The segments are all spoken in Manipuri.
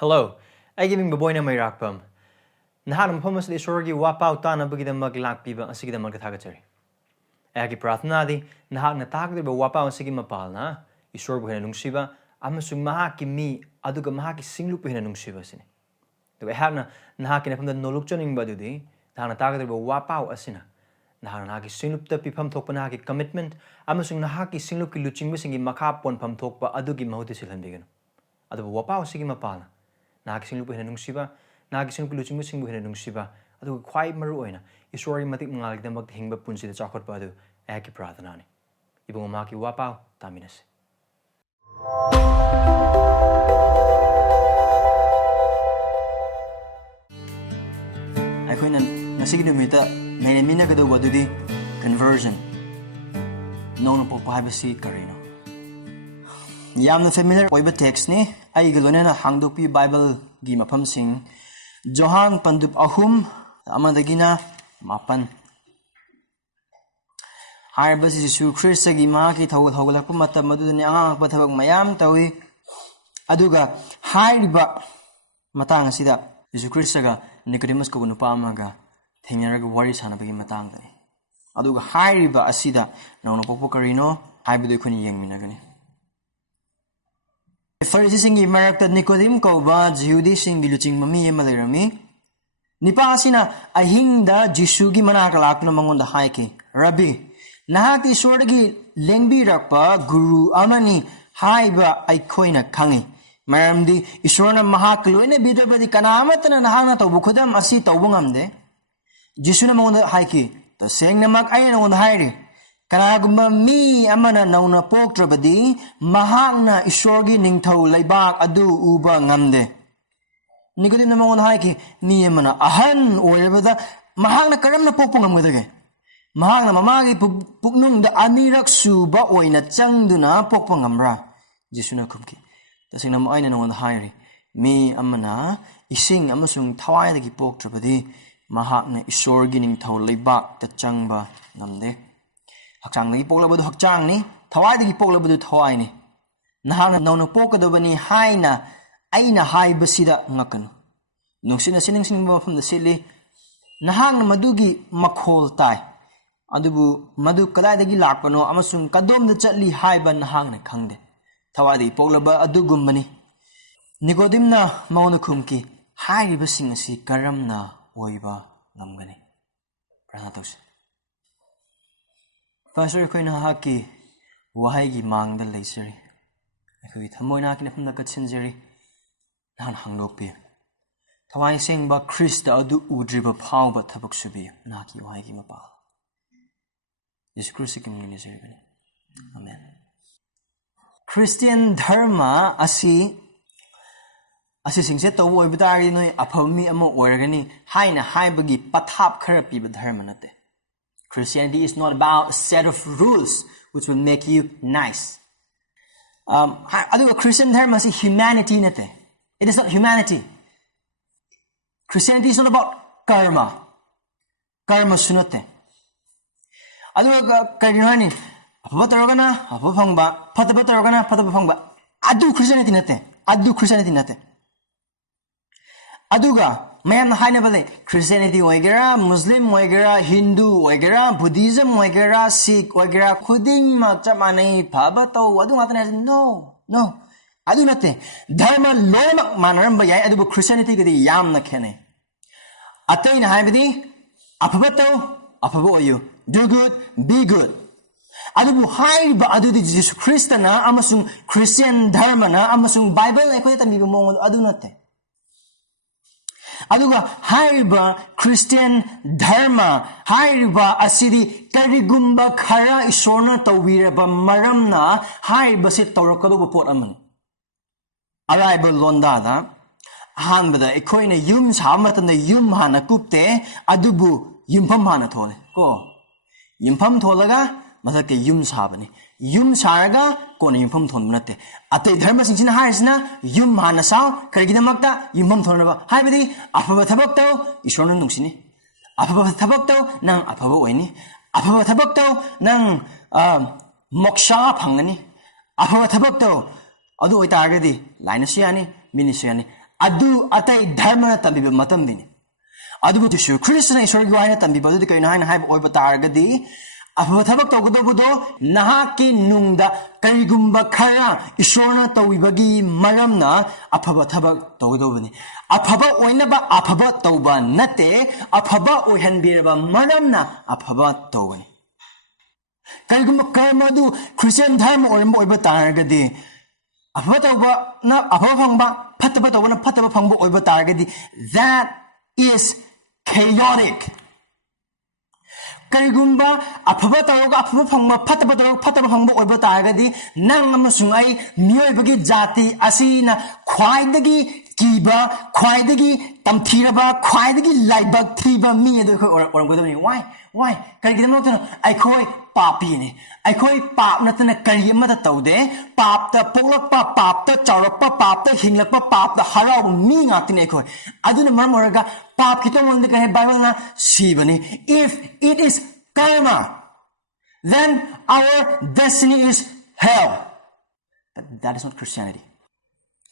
Hello, I giving baboy na may rakpam. Nahanam pamas di sorgi wapaw ta na bagida maglakpiba ang sige magkatagachari. Agi prathna di nahak na takdi ba wapaw ang sige mapal na isor buhay na nung siba amasung mahaki mi aduga mahaki singlup buhay na nung siba sini. Diba hak na nahaki na pamda noluk choning ba dudi nahak na takdi ba wapaw asina. Nahak na nahaki singlup ta pipam tok pa nahaki commitment amasung nahaki singlup ki luching ba singi makapon pam tok pa adugi mahuti silhan bigano. Adu ba wapaw sige mapal na. Nakagising lupa hinanong siba, nakagising lupa luching musing buhay hinanong siba, at quite maruoy na, isuri matik mga na magtihing ba punsi na chakot pa ado, eki prathana ni. Ibang umaki wapaw, taminas. Ay ko nasige numita, nainamina ka daw ba di conversion. Noon po pahibasi karino. Yam na familiar oiba text ni ay galone na hangdupi Bible gi mapam sing Johan pandup ahum amadagina mapan harba si Jesu Christ gi ma ki thawlak pa mata madu ni ang pa thabag mayam tawi aduga hariba matang sida Jesu Christ ga Nicodemus ko nupa amaga thingyaraga wari sana bagi matang dai aduga hariba asida nauno popokarino haibu ko ni yengminagani Pharisee singi marakta Nicodim ko ba Jehudi singi luching mami malarami nipa asina ahingda Jisugi manakalak na mangonda haiki Rabbi nahati sorgi lengbi rakpa guru amani haiba ay koina kangi maramdi isorna mahakloina bidabadi kanamata na nahana tawbu khodam asi tawbu ngamde Jisu na mangonda haiki ta seng namak ay na mangonda hairi Kanaguma mi amana nauna poktrabadi mahak na isorgi ningthaw laibak adu uba ngamde. Nikodem na mangon haiki mi amana ahan oirabada mahak na karam na pokpo ngamgadage. Mahak na mamagi puknung da anirak suba oina changduna pokpo ngamra. Jesu na kumki. Tasing na maay na nangon hairi mi amana ising amasung thawai dagi poktrabadi mahak na isorgi ningthaw laibak ta changba ngamde. Hakchang nagi poklabado hakchang ni thawai dagi poklabado thawai ni nahang nauna pokadobani haina aina haibasida ngakano nungsina sining mafamda sili nahang madugi makhol tai adubu madu kadai dagi lakpano amasung kadomda chatli haiba nahang na khangde thawai dagi poklaba adugumbani Nicodim mauna khumki hairiba sing asi karamna oiba ngamgani prana tawse Pastor ko na haki wahay gi mangda laysari. Ako ithamoy na kinapam na katsinjari nahan hanglopi. Tawai sing ba Krista adu udriba pao ba tabak subi na haki wahay gi mapa. Yesu Kristo kim ni sari bani. Amen. Christian dharma asi singse tawo ibadari noy apami amo organi hay na hay bagi pathap kharapi ba dharma nate. Christianity is not about a set of rules which will make you nice. Christian dharma is humanity nate. It is not humanity. Christianity is not about karma. Karma sunote. Karinani apabatarogana apapangba patabatarogana patabapangba. Adu Christianity nate. Adu Christianity nate. Aduga mayam haina bale Christianity oigera Muslim oigera Hindu oigera Buddhism oigera Sikh oigera khuding ma chamane phabato adu matana no adu nate dharma lomak manaram ba yai adu Christianity gadi yam na khene atai na haibadi aphabato aphabo oyu do good be good adu hai ba adu di Jesus Christ na amasung Christian dharma na amasung Bible ekoi tami ba mo adu nate aduga haiba Christian dharma haiba asidi karigumba khara isorna tawiraba maramna haiba se tawrakado pot aman arrival londa da hanbada ekoina yum samatana yum hana kupte adubu yumpham hana thole ko yumpham tholaga masake yum sabani yum saraga kona yumpham thonmunate atei dharma singsina haisna yum hana saw karigina makta yumpham thonaba haibadi afaba thabak taw isorna nungsini afaba thabak taw nang afaba oini afaba thabak taw nang moksha phangani afaba thabak taw adu oitaragadi laina siyani mini siyani adu atai dharma tambi matam dini adu tu Krishna isor gi waina tambi badu kai na hai oi batargadi afaba thabak tawgadabudo nahaki nungda karigumba khara isorna tawibagi maramna afaba thabak tawgadobani afaba oinaba afaba tawba nate afaba oihanbiraba maramna afaba tawbani karigumba karmadu Christian dharma orimba oiba targadi afaba tawba na afaba phangba phataba tawba na phataba phangba oiba targadi that is chaotic Karigumba, afaba taroga afaba phangma phataba taroga phataba phangba oiba targadi nang amasung ai mioibagi jati asina khwaidagi kiba khwaidagi tamthiraba khwaidagi laibak thiba mi adu oramgodani why karigidamo tano ai khoi papi ne ai khoi pap natana kari amata taude pap ta polakpa pap ta chaurappa pap ta hinglakpa pap ta harau mi ngatine khoi aduna marmoraga pap kitong wonde ka Bible na sibani if it is karma then our destiny is hell but that is not Christianity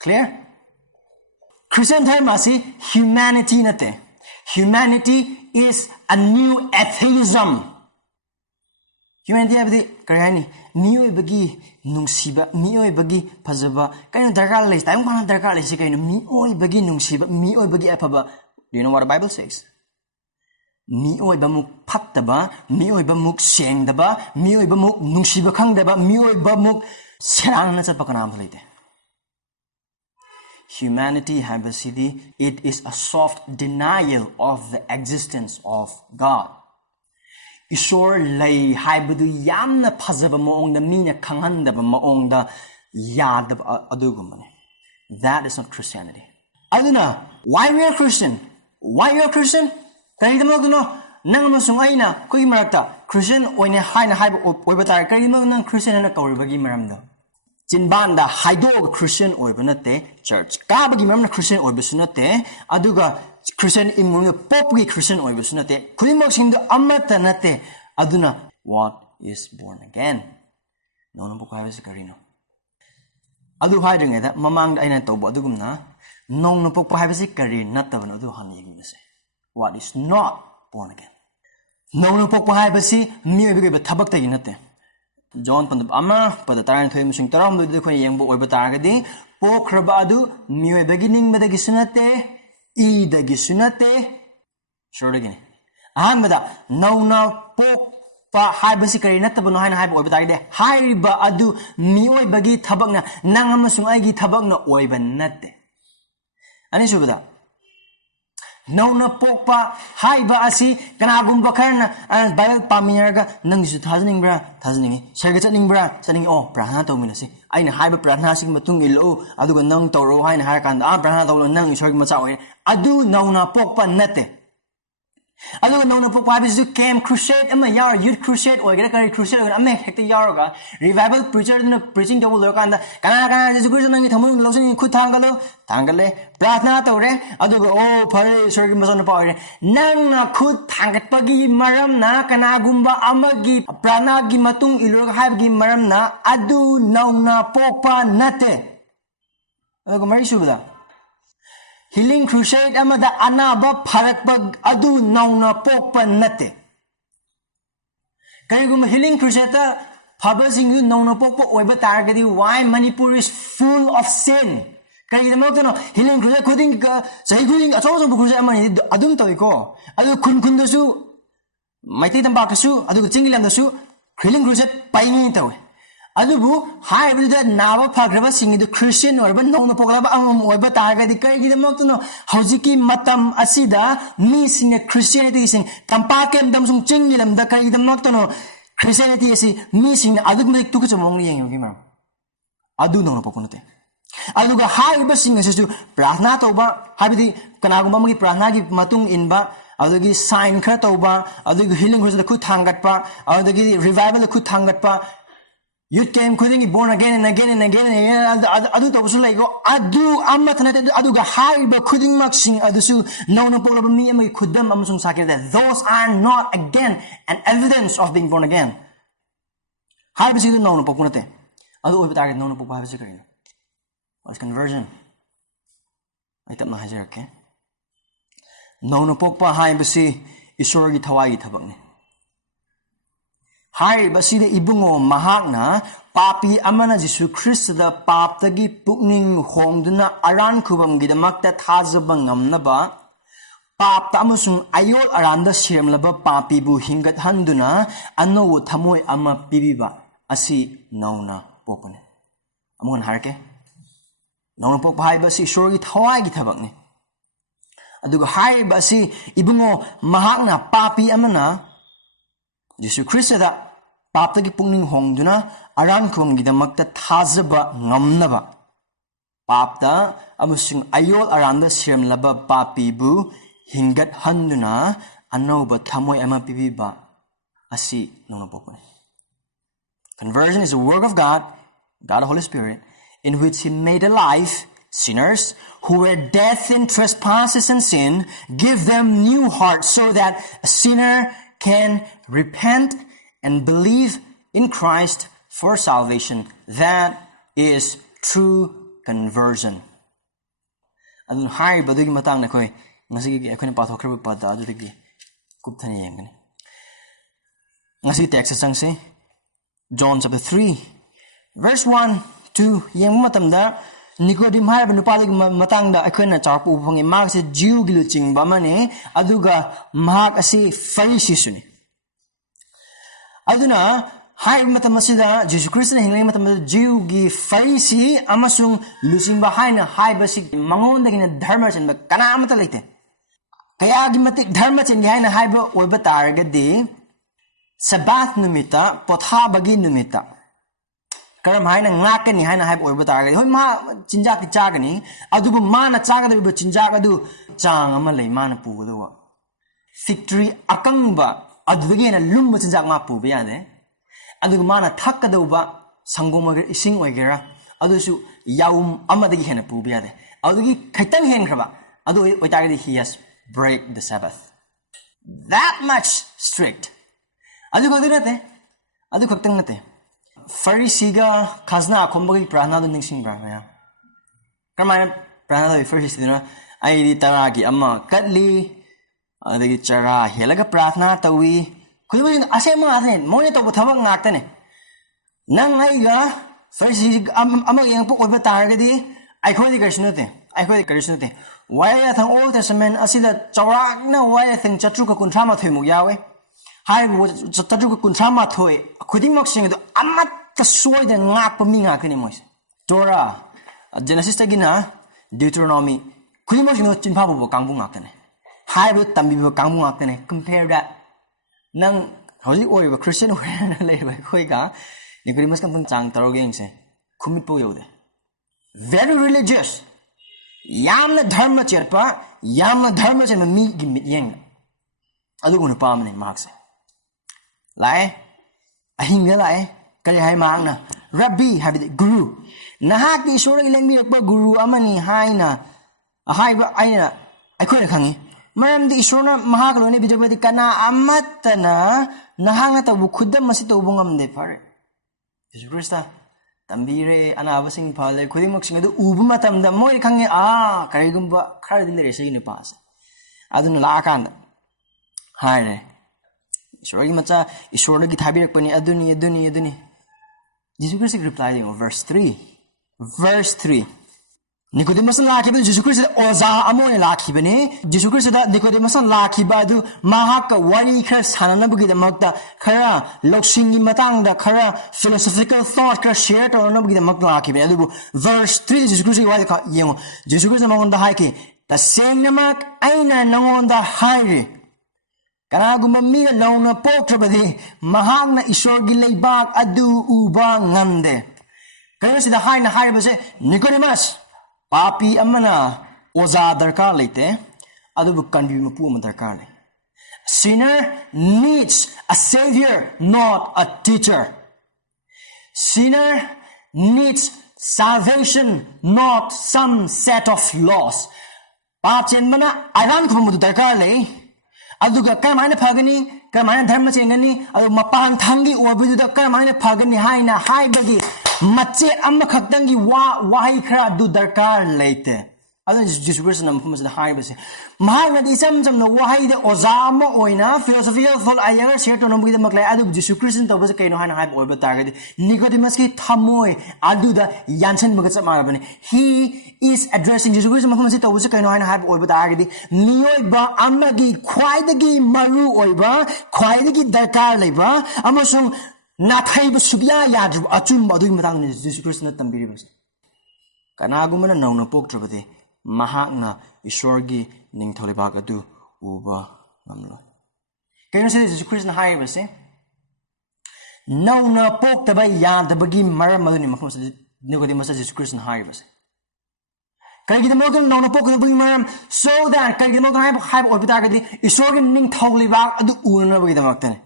clear Christian dharma si humanity nate humanity is a new atheism humanity abdi karani mioibagi nungsiba mioibagi phajaba kaino darkar lei taim kana darkar lei si kaino mioibagi nungsiba mioibagi afaba do you know what the Bible says mioiba muk phattaba mioiba muk sengdaba mioiba muk nungsiba khangdaba mioiba muk serana chapa kana am leite humanity habasidi it is a soft denial of the existence of God Isor lay haibadu yamna phajaba maongda mina khanghandaba maongda yadaba adugumane that is not Christianity aduna why we are Christian karidamagno nang amasung aina koi marakta Christian oine haina haiba oiba tar karidamag nang Christian na kauribagi maramda jinbanda haidog Christian oiba nate church kabagi maramna Christian oiba sunate aduga Christian imung popgi Christian oiba sunate khudimok singdu amata nate aduna what is born again nono bukai se karino adu haidringa da mamang aina tobo adugumna nongno pokpa haibase kari natabana adu han yigmase what is not born again nongno pokpa haibase miyobi be thabak ta ginate John pandab ama pada taran thoim sing taram du khoi yengbo oiba targadi pokraba adu miyobi beginning badagi sunate I dagi sunate shortagini ahamada nongna pokpa haibase kari natabano haina haiba oiba targadi haiba adu miyobi thabakna nangama sungai gi thabakna oiba nate Ani subada Nona pokpa haiba asi kanagumba karna Bible paminarga nangsu thajaningbra thajaningi sarga chatningbra chaningi oh prana tawminasi aina haiba prana sig matung ilo aduga nang tawro haina harakanda prana tawlo nang isor gi macha oi adu nona pokpa nate aduga nona pokpa bisu camp crusade ama yar youth crusade oigera kari crusade oigera ame hekta yaroga revival preacher na preaching double lokanda kana jesu christ nangi thamun losing khut thangale prarthna tawre aduga oh phare sorgi masona paure nangna khut thangatpagi maramna kana gumba amagi prana gi matung ilurga haibgi maramna adu nauna pokpa nate aduga mari subda Healing crusade amada anaba pharakpag adu nauna pokpa nate Karigum healing crusade ta phabasing yu nauna pokpa oiba targadi why Manipur is full of sin Karigidamokno healing crusade khuding sahi khuding achaw crusade amani adum tawiko adu khun dasu maitei tamba kasu adu chingilam dasu healing crusade paingi tawe adubu haibida naba phagraba singidu Christian orba nongna poglaba amam oiba targadi karigidamokno hojiki matam asida mi singa Christianity sing tampakem damsung chingilam da karigidamokno Christianity si mi singa adugme tukachomong yengi mam adu nongna pokunate aduga haiba singa sesu prarthna tawba habidi kanagumba magi prarthna gi matung inba adugi sign khara tawba adugi healing crusade khut thangatpa adugi revival khut thangatpa Youth came khudingi born again and again and again and adu tawsu laigo adu amathnate aduga haiba khuding maksing adusu nona polaba mi amai khudam amasung sakeda those are not again an evidence of being born again haiba sidu nona pokunate adu oiba target nona popa habise karina was conversion ai tapna hajarke nauna pokpa haibasi isorgi thawai thabakni hai basi de ibungo mahakna papi amana Jisu Christ da paptagi pukning hongduna aran khubam gidamakta thajaba ngamnaba papta amusung ayol aranda sirmlaba papi bu hingat handuna anno thamoi ama pibiba asi nauna pokone amun harke nauna pokpa hai basi isorgi thawai gi thabakni aduga hai basi ibungo mahakna papi amana Jisu Christ da paptagi pukning hongduna aran khum gidamakta thajaba ngamnaba papta amusung ayol aranda sirmlaba papi bu hingat handuna anoba thamoi ama pibiba asi nona pokone conversion is a work of God the Holy Spirit in which he made alive sinners who were dead in trespasses and sin give them new hearts so that a sinner can repent and believe in Christ for salvation. That is true conversion. Adun hai badugi matang na koi ngasi gi akhone pathokhrab pada adudagi kupthani yengani. Ngasi text sangse John chapter 3 verse 1 to yeng matamda Nicodim hai banupadi matangda akhona charpu phangi mark se Jew gilu chingba mane aduga mahak asi Pharisee suni aduna hai matamasida Jesus Christ na hinglay matamada Jew gi Pharisee amasung lusingba hai na hai basi mangon dagina dharma chen ba kana amata leite kaya gi matik dharma chen gi hai na hai ba oiba targadi sabath numita potha bagi numita karam hai na ngakani hai na hai ba oiba targadi hoi ma chinja ki chagani adubu ma na chagada ba chinja adu chang ama lei ma na pu wa victory akangba adugena lumba chinja ma pu ba yade adugu mana thakadauba sangoma ising oigera adusu yaum amadagi hena pu ba yade adugi khaitang hen khraba adu oitagadi he has break the Sabbath that much strict adu kodinate adu khaktang nate Pharisee ga khazna khombagi prana du ningsing bra ya kamana prana du Pharisee dina ai di taragi amma katli adagi chara helaga prarthna tawi khudimani asema asen moine to thabak ngaktane nang ai ga Pharisee amma yang po oiba taragadi ai khodi krishnate waya thang Old Testament asida chawrakna waya thang chatruka kunthama thoimuk yawe hai chatruka kunthama thoi khudimok sing do amatta soida ngakpa mi ngakani moise Torah Genesis tagina Deuteronomy khudimok sing chinpha bo kangbu ngakane hai ro tambi bo kangbu ngakane compare that nang hoji oiba Christian hoina leiba khoiga Nicodemus kang chang tarogeng se khumit po yode very religious yamna dharma cherpa yamna dharma chen mi gi mit yeng adugun pamne markse lai ahinga lai kali hai mangna rabbi habi guru nahak ni sura ileng mi rakba guru amani haina hai ba aina akhoi khangi maram di isona mahak lo ni bijabadi kana amatana nahanga tabu khudam masi to bungam de pare Jesus Christ tambire anabasing phale khudimok sing adu ubu matamda moi khange karigumba kharadile sei ni pas aduna la kan haire ishoragi macha ishoragi thabirak pani aduni Jesus Christ reply verse 3 Nicodemus lakhiba Jesus Christ oza amone lakhibane Jesus Christ da Nicodemus lakhiba adu mahaka wari khar sananabugi da makta khara loksingi matangda khara philosophical thought khara share tornabugi da makta lakhiba adu verse 3 Jesus Christ wa ka yengo Jesus Christ mangonda haike ta sengnamak aina nangonda haire kanagumba mi launa poktrabadi mahagna isorgi leibak adu uba ngamde kaya sida haina haire se Nicodemus Papi amana oza darkar leite adubu kanbi mapu am darkar le sinner needs a savior not a teacher sinner needs salvation not some set of laws pachen mana aran khum du darkar le aduga kamana phagani kamana dharma chengani adu mapan thangi obidu da kamana phagani haina haibagi mache amma khaktangi wahai khra du darkar leite ꯑꯗꯨꯅ ꯖꯤꯁꯨ ꯈ꯭ꯔꯤꯁꯇꯅ ꯃꯐꯝ ꯑꯁꯤꯗ ꯍꯥꯏꯔꯤꯕꯁꯦ ꯃꯍꯥꯛꯅꯗꯤ ꯏꯆꯝ ꯆꯝꯅ ꯋꯥꯍꯩꯗ ꯑꯣꯖꯥ ꯑꯃ ꯑꯣꯏꯅ ꯐꯤꯂꯣꯁꯣꯐꯤꯀꯦꯜ ꯊꯣꯠ ꯑꯥꯏꯗꯤꯌꯥꯒ ꯁꯤꯌꯔ ꯇꯧꯅꯕꯒꯤꯗꯃꯛ ꯂꯩ ꯑꯗꯨꯕꯨ ꯖꯤꯁꯨ ꯈ꯭ꯔꯤꯁꯇꯅ ꯇꯧꯕꯁꯦ ꯀꯩꯅꯣ ꯍꯥꯏꯅ ꯍꯥꯏꯕ ꯑꯣꯏꯕ ꯇꯥꯔꯒꯗꯤ ꯅꯤꯀꯣꯗꯤꯃꯁꯀꯤ ꯊꯃꯣꯏ ꯑꯗꯨꯗ ꯌꯥꯟꯁꯤꯟꯕꯒ ꯆꯞ ꯃꯥꯟꯅꯕꯅꯤ he is addressing Jesus Christ ꯃꯐꯝ ꯑꯁꯤ ꯇꯧꯕꯁꯦ ꯀꯩꯅꯣ ꯍꯥꯏꯅ ꯍꯥꯏꯕ ꯑꯣꯏꯕ ꯇꯥꯔꯒꯗꯤ ꯃꯤꯑꯣꯏꯕ ꯑꯃꯒꯤ ꯈ꯭ꯋꯥꯏꯗꯒꯤ ꯃꯔꯨ ꯑꯣꯏꯕ ꯈ꯭ꯋꯥꯏꯗꯒꯤ ꯗꯔꯀꯥꯔ ꯂꯩꯕ ꯑꯃꯁꯨꯡ ꯅꯥꯊꯩꯕ ꯁꯨꯛꯌꯥ ꯌꯥꯗ꯭ꯔꯤꯕ ꯑꯆꯨꯝꯕ ꯑꯗꯨꯒꯤ ꯃꯇꯥꯡꯗ ꯖꯤꯁꯨ ꯈ꯭ꯔꯤꯁꯇꯅ ꯇꯝꯕꯤꯔꯤꯕꯁꯦ ꯀꯅꯥꯒꯨꯝꯕꯅ ꯅꯧꯅ ꯄꯣꯛꯇ꯭ꯔꯕꯗꯤ ꯃꯍꯥꯛꯅ ꯏꯁꯣꯔꯒꯤ ꯅꯤꯡꯊꯧ ꯂꯩꯕꯥꯛ ꯑꯗꯨ ꯎꯕ ꯉꯝꯂꯣꯏ ꯀꯩꯅꯣ ꯁꯤꯗ ꯖꯤꯁꯨ ꯈ꯭ꯔꯤꯁꯇꯅ ꯍꯥꯏꯔꯤꯕꯁꯦ ꯅꯧꯅ ꯄꯣꯛꯇꯕ ꯌꯥꯗꯕꯒꯤ ꯃꯔꯝ ꯑꯗꯨꯅꯤ ꯃꯐꯝ ꯑꯁꯤꯗ ꯅꯤꯀꯣꯗꯤꯃꯁꯇ ꯖꯤꯁꯨ ꯈ꯭ꯔꯤꯁꯇꯅ ꯍꯥꯏꯔꯤꯕꯁꯦ ꯀꯔꯤꯒꯤꯗꯃꯛꯇ ꯅꯧꯅ ꯄꯣꯛꯀꯗꯕꯒꯤ ꯃꯔꯝ so that ꯀꯔꯤꯒꯤꯗꯃꯛꯇ ꯍꯥꯏꯕ ꯑꯣꯏꯕ ꯇꯥꯔꯒꯗꯤ ꯏꯁꯣꯔꯒꯤ ꯅꯤꯡꯊꯧ ꯂꯩꯕꯥꯛ ꯑꯗꯨ ꯎꯅꯅꯕꯒꯤꯗꯃꯛꯇꯅꯤ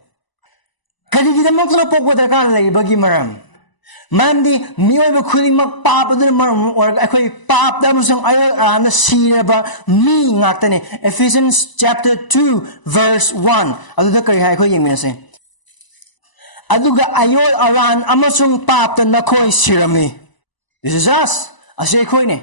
ꯀꯔꯤꯒꯤꯗꯃꯛꯇ ꯄꯣꯛꯄ ꯗꯔꯀꯥꯔ ꯂꯩꯕꯒꯤ ꯃꯔꯝ ꯃꯔꯝꯗꯤ ꯃꯤꯑꯣꯏꯕ ꯈꯨꯗꯤꯡꯃꯛ ꯄꯥꯞ ꯑꯗꯨꯅ ꯃꯔꯝ ꯑꯣꯏꯔꯒ ꯑꯩꯈꯣꯏ ꯄꯥꯞꯇ ꯑꯃꯁꯨꯡ ꯑꯌꯣꯜ ꯑꯔꯥꯟꯗ ꯁꯤꯔꯕ ꯃꯤ ꯉꯥꯛꯇꯅꯤ Ephesians chapter 2 verse 1 ꯑꯗꯨꯗ ꯀꯔꯤ ꯍꯥꯏ ꯑꯩꯈꯣꯏ ꯌꯦꯡꯃꯤꯟꯅꯁꯦ ꯑꯗꯨꯒ ꯑꯌꯣꯜ ꯑꯔꯥꯟ ꯑꯃꯁꯨꯡ ꯄꯥꯞꯇ ꯅꯈꯣꯏ ꯁꯤꯔꯝꯃꯤ This is us ꯑꯁꯤ ꯑꯩꯈꯣꯏꯅꯤ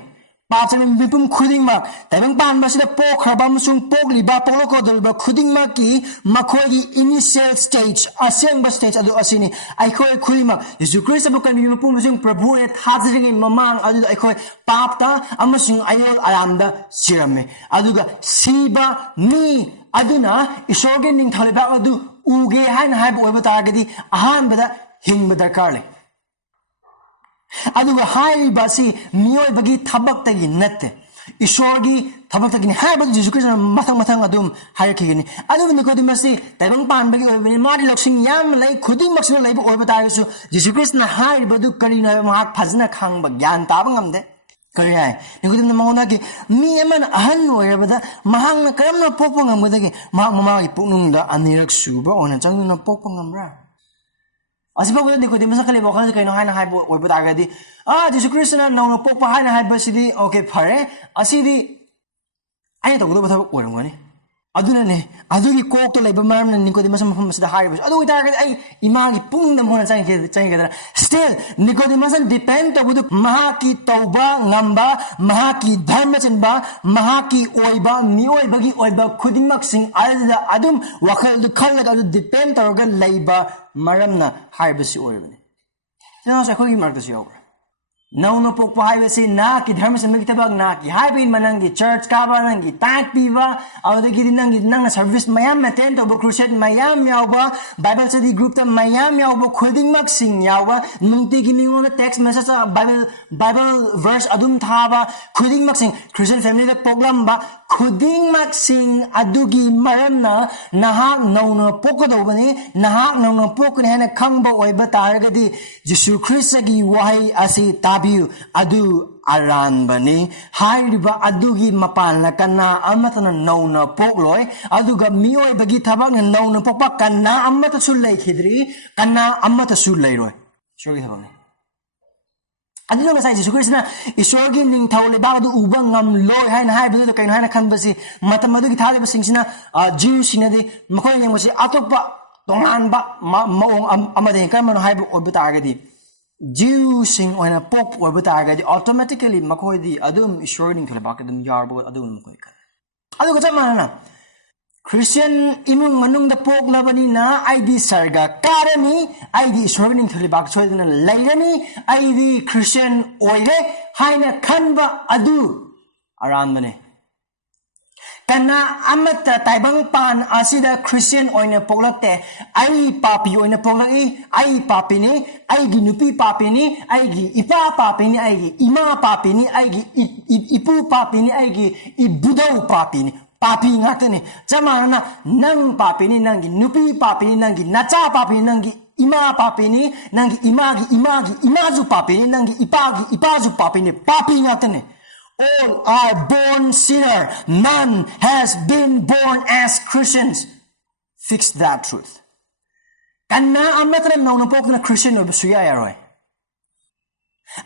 ꯄꯥꯞ ꯆꯠꯄ ꯃꯤꯄꯨꯝ ꯈꯨꯗꯤꯡꯃꯛ ꯇꯥꯏꯕꯪ ꯄꯥꯟꯕ ꯑꯁꯤꯗ ꯄꯣꯛꯈ꯭ꯔꯕ ꯑꯃꯁꯨꯡ ꯄꯣꯛꯂꯤꯕ ꯄꯣꯛꯂꯛꯀꯗꯧꯔꯤꯕ ꯈꯨꯗꯤꯡꯃꯛꯀꯤ ꯃꯈꯣꯏꯒꯤ initial stage ꯑꯁꯦꯡꯕ stage ꯑꯗꯨ ꯑꯁꯤꯅꯤ ꯑꯩꯈꯣꯏ ꯈꯨꯗꯤꯡꯃꯛ ꯌꯦꯁꯨ ꯈ꯭ꯔꯤꯁꯇꯕꯨ ꯀꯟꯕꯤꯕ ꯃꯄꯨ ꯑꯃꯁꯨꯡ ꯄ꯭ꯔꯚꯨ ꯑꯣꯏꯅ ꯊꯥꯖꯔꯤꯉꯩ ꯃꯃꯥꯡ ꯑꯗꯨꯗ ꯑꯩꯈꯣꯏ ꯄꯥꯞꯇ ꯑꯃꯁꯨꯡ ꯑꯌꯣꯜ ꯑꯔꯥꯟꯗ ꯁꯤꯔꯝꯃꯤ ꯑꯗꯨꯒ ꯁꯤꯕ ꯃꯤ ꯑꯗꯨꯅ ꯏꯁꯣꯔꯒꯤ ꯅꯤꯡꯊꯧ ꯂꯩꯕꯥꯛ ꯑꯗꯨ ꯎꯒꯦ ꯍꯥꯏꯅ ꯍꯥꯏꯕ ꯑꯣꯏꯕ ꯇꯥꯔꯒꯗꯤ ꯑꯍꯥꯟꯕꯗ ꯍꯤꯡꯕ ꯗꯔꯀꯥꯔ ꯂꯩ ꯑꯗꯨꯒ ꯍꯥꯏꯔꯤꯕ ꯑꯁꯤ ꯃꯤꯑꯣꯏꯕꯒꯤ ꯊꯕꯛꯇꯒꯤ ꯅꯠꯇꯦ ꯏꯁꯣꯔꯒꯤ ꯊꯕꯛꯇꯒꯤꯅꯤ ꯍꯥꯏꯕꯗꯤ ꯖꯤꯁꯨ ꯈ꯭ꯔꯤꯁꯇꯅ ꯃꯊꯪ ꯑꯗꯨꯝ ꯍꯥꯏꯔꯛꯈꯤꯒꯅꯤ ꯑꯗꯨꯕꯨ ꯅꯤꯀꯣꯗꯤꯃꯁꯇꯤ ꯇꯥꯏꯕꯪ ꯄꯥꯟꯕꯒꯤ ꯑꯣꯏꯕꯅꯤ ꯃꯥꯗꯤ ꯂꯧꯁꯤꯡ ꯌꯥꯝꯅ ꯂꯩ ꯈꯨꯗꯤꯡꯃꯛꯁꯤꯗ ꯂꯩꯕ ꯑꯣꯏꯕ ꯇꯥꯔꯒꯁꯨ ꯖꯤꯁꯨ ꯈ꯭ꯔꯤꯁꯇꯅ ꯍꯥꯏꯔꯤꯕꯗꯨ ꯀꯔꯤꯅꯣ ꯍꯥꯏꯕ ꯃꯍꯥꯛ ꯐꯖꯅ ꯈꯪꯕ ꯒ꯭ꯌꯥꯟ ꯇꯥꯕ ꯉꯝꯗꯦ ꯀꯔꯤ ꯍꯥꯏ ꯅꯤꯀꯣꯗꯤꯃꯁꯅ ꯃꯉꯣꯟꯗꯒꯤ ꯃꯤ ꯑꯃꯅ ꯑꯍꯟ ꯑꯣꯏꯔꯕꯗ ꯃꯍꯥꯛꯅ ꯀꯔꯝꯅ ꯄꯣꯛꯄ ꯉꯝꯒꯗꯒꯦ ꯃꯍꯥꯛ ꯃꯃꯥꯒꯤ ꯄꯨꯛꯅꯨꯡꯗ ꯑꯅꯤꯔꯛ ꯁꯨꯕ ꯑꯣꯏꯅ ꯆꯪꯗꯨꯅ ꯄꯣꯛꯄ ꯉꯝꯕ꯭ꯔꯥ ꯑꯁꯤꯐꯥꯎꯕꯗ ꯅꯤꯀꯣꯗꯤꯃꯁꯅ ꯈꯜꯂꯤꯕ ꯋꯥꯈꯜꯁꯤ ꯀꯩꯅꯣ ꯍꯥꯏꯅ ꯍꯥꯏꯕ ꯑꯣꯏꯕ ꯇꯥꯔꯒꯗꯤ ꯖꯤꯁꯨ ꯈ꯭ꯔꯤꯁꯇꯅ ꯅꯧꯅ ꯄꯣꯛꯄ ꯍꯥꯏꯅ ꯍꯥꯏꯕꯁꯤꯗꯤ ꯑꯣꯀꯦ ꯐꯔꯦ ꯑꯁꯤꯗꯤ ꯑꯩꯅ ꯇꯧꯒꯗꯕ ꯊꯕꯛ ꯑꯣꯏꯔꯝꯒꯅꯤ ꯑꯗꯨꯅꯅꯦ ꯑꯗꯨꯒꯤ ꯀꯣꯛꯇ ꯂꯩꯕ ꯃꯔꯝꯅ ꯅꯤꯀꯣꯗꯤꯃꯁꯅ ꯃꯐꯝ ꯑꯁꯤꯗ ꯍꯥꯏꯔꯤꯕꯁꯤ ꯑꯗꯨ ꯑꯣꯏꯇꯥꯔꯒꯗꯤ ꯑꯩ ꯏꯃꯥꯒꯤ ꯄꯨꯛꯅꯤꯡꯗ ꯃꯉꯣꯟꯗ ꯆꯪꯒꯗ꯭ꯔꯥ ꯁ꯭ꯇꯤꯜ ꯅꯤꯀꯣꯗꯤꯃꯁꯅ ꯗꯤꯄꯦꯟ ꯇꯧꯕꯗꯨ ꯃꯍꯥꯛꯀꯤ ꯇꯧꯕ ꯉꯝꯕ ꯃꯍꯥꯛꯀꯤ ꯙꯔꯃ ꯆꯤꯟꯕ ꯃꯍꯥꯛꯀꯤ ꯑꯣꯏꯕ ꯃꯤꯑꯣꯏꯕꯒꯤ ꯑꯣꯏꯕ ꯈꯨꯗꯤꯡꯃꯛꯁꯤꯡ ꯑꯗꯨꯗ ꯑꯗꯨꯝ ꯋꯥꯈꯜ ꯑꯗꯨ ꯈꯜꯂꯒ ꯑꯗꯨ ꯗꯤꯄꯦꯟ ꯇꯧꯔꯒ ꯂꯩꯕ ꯃꯔꯝꯅ ꯍꯥꯏꯕꯁꯤ ꯑꯣꯏꯔꯤꯕꯅꯤ ꯁꯤꯅꯁꯨ ꯑꯩꯈꯣꯏꯒꯤ ꯃꯔꯛꯇꯁꯨ ꯌꯥꯎꯕ꯭ꯔꯥ ꯅꯧꯅ ꯄꯣꯛꯄ ꯍꯥꯏꯕꯁꯤ ꯅꯍꯥꯛꯀꯤ ꯙꯔꯃ ꯆꯟꯕꯒꯤ ꯊꯕꯛ ꯅꯍꯥꯛꯀꯤ ꯍꯥꯏꯕꯒꯤ ꯅꯪꯒꯤ ꯆꯔꯆ ꯀꯥꯕ ꯅꯪꯒꯤ ꯇꯥꯏꯠ ꯄꯤꯕ ꯑꯗꯨꯗꯒꯤꯗꯤ ꯅꯪꯅ ꯁꯔꯚꯤꯁ ꯃꯌꯥꯝ ꯑꯦꯇꯦꯟ ꯇꯧꯕ ꯀ꯭ꯔꯨꯁꯦꯠ ꯃꯌꯥꯝ ꯌꯥꯎꯕ ꯕꯥꯏꯕꯜ ꯁ꯭ꯇꯗꯤ ꯒ꯭ꯔꯨꯞꯇ ꯃꯌꯥꯝ ꯌꯥꯎꯕ ꯈꯨꯗꯤꯡꯃꯛꯁꯤꯡ ꯌꯥꯎꯕ ꯅꯨꯡꯇꯤꯒꯤ ꯃꯤꯉꯣꯟꯗ ꯇꯦꯛꯁ ꯃꯦꯁꯦꯖ ꯕꯥꯏꯕꯜ ꯚꯔꯁ ꯑꯗꯨꯝ ꯊꯥꯕ ꯈꯨꯗꯤꯡꯃꯛꯁꯤꯡ ꯈ꯭ꯔꯤꯁꯇꯤꯌꯟ ꯐꯦꯃꯤꯂꯤꯗ ꯄꯣꯛꯂꯝꯕ ꯈꯨꯗꯤꯡꯃꯛꯁꯤꯡ ꯑꯗꯨꯒꯤ ꯃꯔꯝꯅ ꯅꯍꯥꯛ ꯅꯧꯅ ꯄꯣꯛꯀꯗꯧꯕꯅꯤ ꯅꯍꯥꯛ ꯅꯧꯅ ꯄꯣꯛꯀꯅꯤ ꯍꯥꯏꯅ ꯈꯪꯕ ꯑꯣꯏꯕ ꯇꯥꯔꯒꯗꯤ ꯖꯤꯁꯨ ꯈ꯭ꯔꯤꯁꯇꯒꯤ ꯋꯥꯍꯩ ꯑꯁꯤ ꯇꯥꯕꯤꯌꯨ ꯑꯗꯨ ꯑꯔꯥꯟꯕꯅꯤ ꯍꯥꯏꯔꯤꯕ ꯑꯗꯨꯒꯤ ꯃꯄꯥꯟꯅ ꯀꯅꯥ ꯑꯃꯠꯇꯅ ꯅꯧꯅ ꯄꯣꯛꯂꯣꯏ ꯑꯗꯨꯒ ꯃꯤꯑꯣꯏꯕꯒꯤ ꯊꯕꯛꯅ ꯅꯧꯅ ꯄꯣꯛꯄ ꯀꯅꯥ ꯑꯃꯠꯇꯁꯨ ꯂꯩꯈꯤꯗ꯭ꯔꯤ ꯀꯅꯥ ꯑꯃꯠꯇꯁꯨ ꯂꯩꯔꯣꯏ ꯏꯁꯣꯔꯒꯤ ꯊꯕꯛꯅꯤ ꯑꯗꯨꯅ ꯉꯁꯥꯏ ꯖꯤꯁꯨ ꯈ꯭ꯔꯤꯁꯇꯅ ꯏꯁꯣꯔꯒꯤ ꯅꯤꯡꯊꯧ ꯂꯩꯕꯥꯛ ꯑꯗꯨ ꯎꯕ ꯉꯝꯂꯣꯏ ꯍꯥꯏꯅ ꯍꯥꯏꯕꯗꯨꯗ ꯀꯩꯅꯣ ꯍꯥꯏꯅ ꯈꯟꯕꯁꯤ ꯃꯇꯝ ꯑꯗꯨꯒꯤ ꯊꯥꯔꯤꯕꯁꯤꯡꯁꯤꯅ ꯖꯤꯎꯁꯤꯡꯅꯗꯤ ꯃꯈꯣꯏꯅ ꯌꯦꯡꯕꯁꯤ ꯑꯇꯣꯞꯄ ꯇꯣꯉꯥꯟꯕ ꯃꯑꯣꯡ ꯑꯃꯗꯒꯤ ꯀꯔꯝꯕꯅꯣ ꯍꯥꯏꯕ ꯑꯣꯏꯕ ꯇꯥꯔꯒꯗꯤ Jews ꯑꯣꯏꯅ ꯄꯣꯞ ꯑꯣꯏꯕ ꯇꯥꯔꯒꯗꯤ automatically ꯃꯈꯣꯏꯗꯤ ꯑꯗꯨꯝ ꯏꯁꯣꯔꯒꯤ ꯅꯤꯡꯊꯧ ꯂꯩꯕꯥꯛꯇ ꯑꯗꯨꯝ ꯌꯥꯎꯔꯕ ꯑꯗꯨꯝ ꯃꯈꯣꯏ ꯈꯜꯂꯤ ꯑꯗꯨꯒ ꯆꯞ ꯃꯥꯟꯅꯅ ꯈ꯭ꯔꯤꯁꯇꯤꯌꯟ ꯏꯃꯨꯡ ꯃꯅꯨꯡꯗ ꯄꯣꯛꯂꯕꯅꯤꯅ ꯑꯩꯗꯤ ꯁꯔꯒ ꯀꯥꯔꯅꯤ ꯑꯩꯗꯤ ꯏꯁꯣꯔꯒꯤ ꯅꯤꯡꯊꯧ ꯂꯩꯕꯥꯛ ꯁꯣꯏꯗꯅ ꯂꯩꯔꯅꯤ ꯑꯩꯗꯤ ꯈ꯭ꯔꯤꯁꯇꯤꯌꯟ ꯑꯣꯏꯔꯦ ꯍꯥꯏꯅ ꯈꯟꯕ ꯑꯗꯨ ꯑꯔꯥꯟꯕꯅꯤ ꯀꯅꯥ ꯑꯃꯠꯇ ꯇꯥꯏꯕꯪꯄꯥꯟ ꯑꯁꯤꯗ ꯈ꯭ꯔꯤꯁꯇꯤꯌꯟ ꯑꯣꯏꯅ ꯄꯣꯛꯂꯛꯇꯦ ꯑꯩ ꯄꯥꯄꯤ ꯑꯣꯏꯅ ꯄꯣꯛꯂꯛꯏ ꯑꯩ ꯄꯥꯄꯤꯅꯤ ꯑꯩꯒꯤ ꯅꯨꯄꯤ ꯄꯥꯄꯤꯅꯤ ꯑꯩꯒꯤ ꯏꯄꯥ ꯄꯥꯄꯤꯅꯤ ꯑꯩꯒꯤ ꯏꯃꯥ ꯄꯥꯄꯤꯅꯤ ꯑꯩꯒꯤ ꯏꯄꯨ ꯄꯥꯄꯤꯅꯤ ꯑꯩꯒꯤ ꯏꯕꯨꯙꯧ ꯄꯥꯄꯤꯅꯤ papi ngakene jamana nang papi ni nangi nupi papi ni nangi nacha papi ni nangi ima papi ni nangi imagi imazu papi ni nangi ipazu papi ni papi ngakene all are born sinner none has been born as Christians fix that truth kanna amatra nauna pokna Christian obusuya yaroi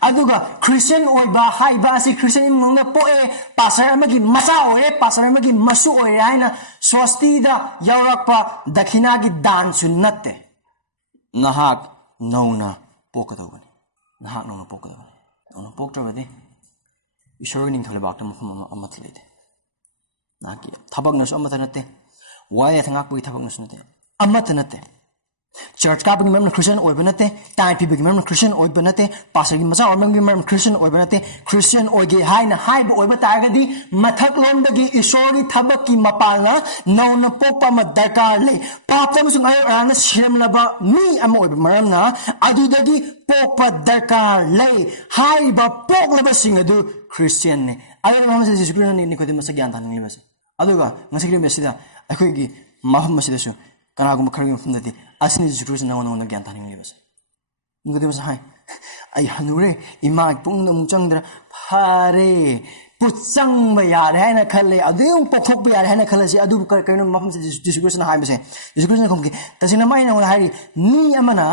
aduga Christian oiba haiba asi Christian imongna poe pastor amagi macha ore pastor amagi masu ore haina swasti da yaurakpa dakhina gi dan sunnatte nahak nauna pokadogani nahak nauna pokadogani nauna poktrabadi ꯏꯁꯣꯔꯒꯤ ꯅꯤꯡꯊꯧ ꯂꯩꯕꯥꯛꯇ ꯃꯐꯝ ꯑꯃꯠꯇ ꯂꯩꯇꯦ ꯅꯍꯥꯛꯀꯤ ꯊꯕꯛꯅꯁꯨ ꯑꯃꯠꯇ ꯅꯠꯇꯦ ꯋꯥꯌꯦꯜ ꯉꯥꯛꯄꯒꯤ ꯊꯕꯛꯅꯁꯨ ꯅꯠꯇꯦ ꯑꯃꯠꯇ ꯅꯠꯇꯦ ꯆꯔꯆ ꯀꯥꯕꯒꯤ ꯃꯔꯝꯅ ꯈ꯭ꯔꯤꯁꯇꯤꯌꯟ ꯑꯣꯏꯕ ꯅꯠꯇꯦ ꯇꯥꯏꯝ ꯄꯤꯕꯒꯤ ꯃꯔꯝꯅ ꯈ꯭ꯔꯤꯁꯇꯤꯌꯟ ꯑꯣꯏꯕ ꯅꯠꯇꯦ ꯄꯥꯁꯇꯔꯒꯤ ꯃꯆꯥ ꯑꯣꯏꯕꯒꯤ ꯃꯔꯝꯅ ꯈ꯭ꯔꯤꯁꯇꯤꯌꯟ ꯑꯣꯏꯕ ꯅꯠꯇꯦ ꯈ꯭ꯔꯤꯁꯇꯤꯌꯟ ꯑꯣꯏꯒꯦ ꯍꯥꯏꯅ ꯍꯥꯏꯕ ꯑꯣꯏꯕ ꯇꯥꯔꯒꯗꯤ ꯃꯊꯛꯂꯣꯝꯗꯒꯤ ꯏꯁꯣꯔꯒꯤ ꯊꯕꯛꯀꯤ ꯃꯄꯥꯟꯅ ꯅꯧꯅ ꯄꯣꯛꯄ ꯑꯃ ꯗꯔꯀꯥꯔ ꯂꯩ ꯄꯥꯞꯇ ꯑꯃꯁꯨꯡ ꯑꯌꯣꯛ ꯑꯔꯥꯡꯅ ꯁꯦꯝꯂꯕ ꯃꯤ ꯑꯃ ꯑꯣꯏꯕ ꯃꯔꯝꯅ ꯑꯗꯨꯗꯒꯤ ꯄꯣꯛꯄ ꯗꯔꯀꯥꯔ ꯂꯩ ꯍꯥꯏꯔꯤꯕ ꯄꯣꯛꯂꯕꯁꯤꯡ ꯑꯗꯨ ꯈ꯭ꯔꯤꯁꯇꯤꯌꯟꯅꯤ ꯑꯗꯨꯅ ꯃꯐꯝꯁꯤꯗ ꯖꯤꯁꯨ ꯈ꯭ꯔꯤꯁꯇꯅ ꯅꯤꯀꯣꯗꯤꯃꯁ ꯒ꯭ꯌꯥꯟ ꯇꯥꯅꯤꯡꯂꯤꯕꯁꯦ ꯑꯗꯨꯒ ꯉꯁꯤꯒꯤ ꯅꯨꯃꯤꯠ ꯑꯁꯤꯗ ꯑꯩꯈꯣꯏꯒꯤ ꯃꯐꯝ ꯑꯁꯤꯗꯁꯨ ꯀꯅꯥꯒꯨꯝꯕ ꯈꯔꯒꯤ ꯃꯐꯝꯗꯗꯤ ꯑꯁꯤꯅꯤ ꯖꯤꯁꯨ ꯈ꯭ꯔꯤꯁꯇꯅ ꯅꯉꯣꯟꯗ ꯒ꯭ꯌꯥꯟ ꯇꯥꯅꯤꯡꯂꯤꯕꯁꯦ ꯅꯤꯀꯣꯗꯤꯃꯁ ꯍꯥꯏ ꯑꯩ ꯍꯟꯅꯨꯔꯦ ꯏꯃꯥꯒꯤ ꯄꯨꯛꯅꯤꯡꯗ ꯑꯃꯨꯛ ꯆꯪꯗ꯭ꯔꯥ ꯐꯔꯦ ꯄꯨꯠ ꯆꯪꯕ ꯌꯥꯔꯦ ꯍꯥꯏꯅ ꯈꯜꯂꯦ ꯑꯗꯨꯝ ꯄꯣꯛꯊꯣꯛꯄ ꯌꯥꯔꯦ ꯍꯥꯏꯅ ꯈꯜꯂꯁꯤ ꯑꯗꯨꯕꯨ ꯀꯔꯤꯅꯣ ꯃꯐꯝꯁꯤꯗ ꯖꯤꯁꯨ ꯈ꯭ꯔꯤꯁꯇꯅ ꯍꯥꯏꯕꯁꯦ ꯖꯤꯁꯨ ꯈ꯭ꯔꯤꯁꯇꯅ ꯈꯨꯝꯈꯤ ꯇꯁꯦꯡꯅ ꯃꯥꯏ ꯅꯉꯣꯟꯗ ꯍꯥꯏꯔꯤ ꯃꯤ ꯑꯃꯅ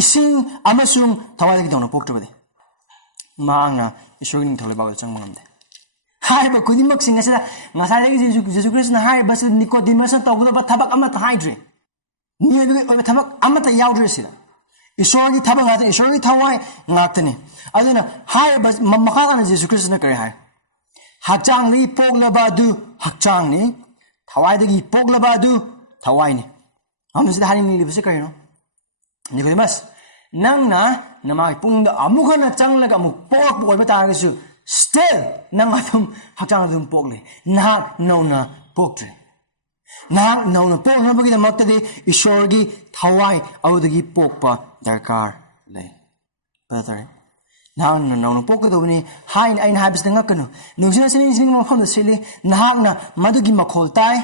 ꯏꯁꯤꯡ ꯑꯃꯁꯨꯡ ꯊꯋꯥꯏꯗꯒꯤꯗꯧꯅ ꯄꯣꯛꯇ꯭ꯔꯕꯗꯤ ꯃꯍꯥꯛꯅ ꯏꯁꯣꯔꯒꯤ ꯅꯤꯡꯊꯧ ꯂꯩꯕꯥꯛꯇ ꯆꯪꯕ ꯉꯝꯗꯦ ꯍꯥꯏꯔꯤꯕ ꯈꯨꯗꯤꯡꯃꯛꯁꯤꯡ ꯑꯁꯤꯗ ꯉꯁꯥꯏꯗꯒꯤ ꯖꯤꯁꯨ ꯈ꯭ꯔꯤꯁꯇꯅ ꯍꯥꯏꯔꯤꯕꯁꯤ ꯅꯤꯀꯣꯗꯤꯃꯁꯅ ꯇꯧꯒꯗꯕ ꯊꯕꯛ ꯑꯃꯠꯇ ꯍꯥꯏꯗ꯭ꯔꯤ ꯃꯤꯑꯣꯏꯕꯒꯤ ꯑꯣꯏꯕ ꯊꯕꯛ ꯑꯃꯠꯇ ꯌꯥꯎꯗ꯭ꯔꯤ ꯁꯤꯗ ꯏꯁꯣꯔꯒꯤ ꯊꯕꯛ ꯉꯥꯛꯇꯅꯤ ꯏꯁꯣꯔꯒꯤ ꯊꯋꯥꯏ ꯉꯥꯛꯇꯅꯤ ꯑꯗꯨꯅ ꯍꯥꯏꯔꯤꯕ ꯃꯈꯥ ꯇꯥꯅ ꯖꯤꯁꯨ ꯈ꯭ꯔꯤꯁꯇꯅ ꯀꯔꯤ ꯍꯥꯏ ꯍꯛꯆꯥꯡꯗꯒꯤ ꯄꯣꯛꯂꯕ ꯑꯗꯨ ꯍꯛꯆꯥꯡꯅꯤ ꯊꯋꯥꯏꯗꯒꯤ ꯄꯣꯛꯂꯕ ꯑꯗꯨ ꯊꯋꯥꯏꯅꯤ ꯑꯃꯁꯤꯗ ꯍꯥꯏꯅꯤꯡꯂꯤꯕꯁꯤ ꯀꯔꯤꯅꯣ ꯅꯤꯀꯣꯗꯤꯃꯁ ꯅꯪꯅ ꯅꯃꯥꯒꯤ ꯄꯨꯛꯅꯤꯡꯗ ꯑꯃꯨꯛ ꯍꯟꯅ ꯆꯪꯂꯒ ꯑꯃꯨꯛ ꯄꯣꯛꯂꯛꯄ ꯑꯣꯏꯕ ꯇꯥꯔꯒꯁꯨ still nang atum hakchang adum pokle nahak nauna poktre nahak nauna pokna bagi damakta de ishorgi thawai awdagi pokpa darkar le brother nahak nauna pokadobni hain ain habis danga kanu nungsina sining mafam da sili nahak na madugi makhol tai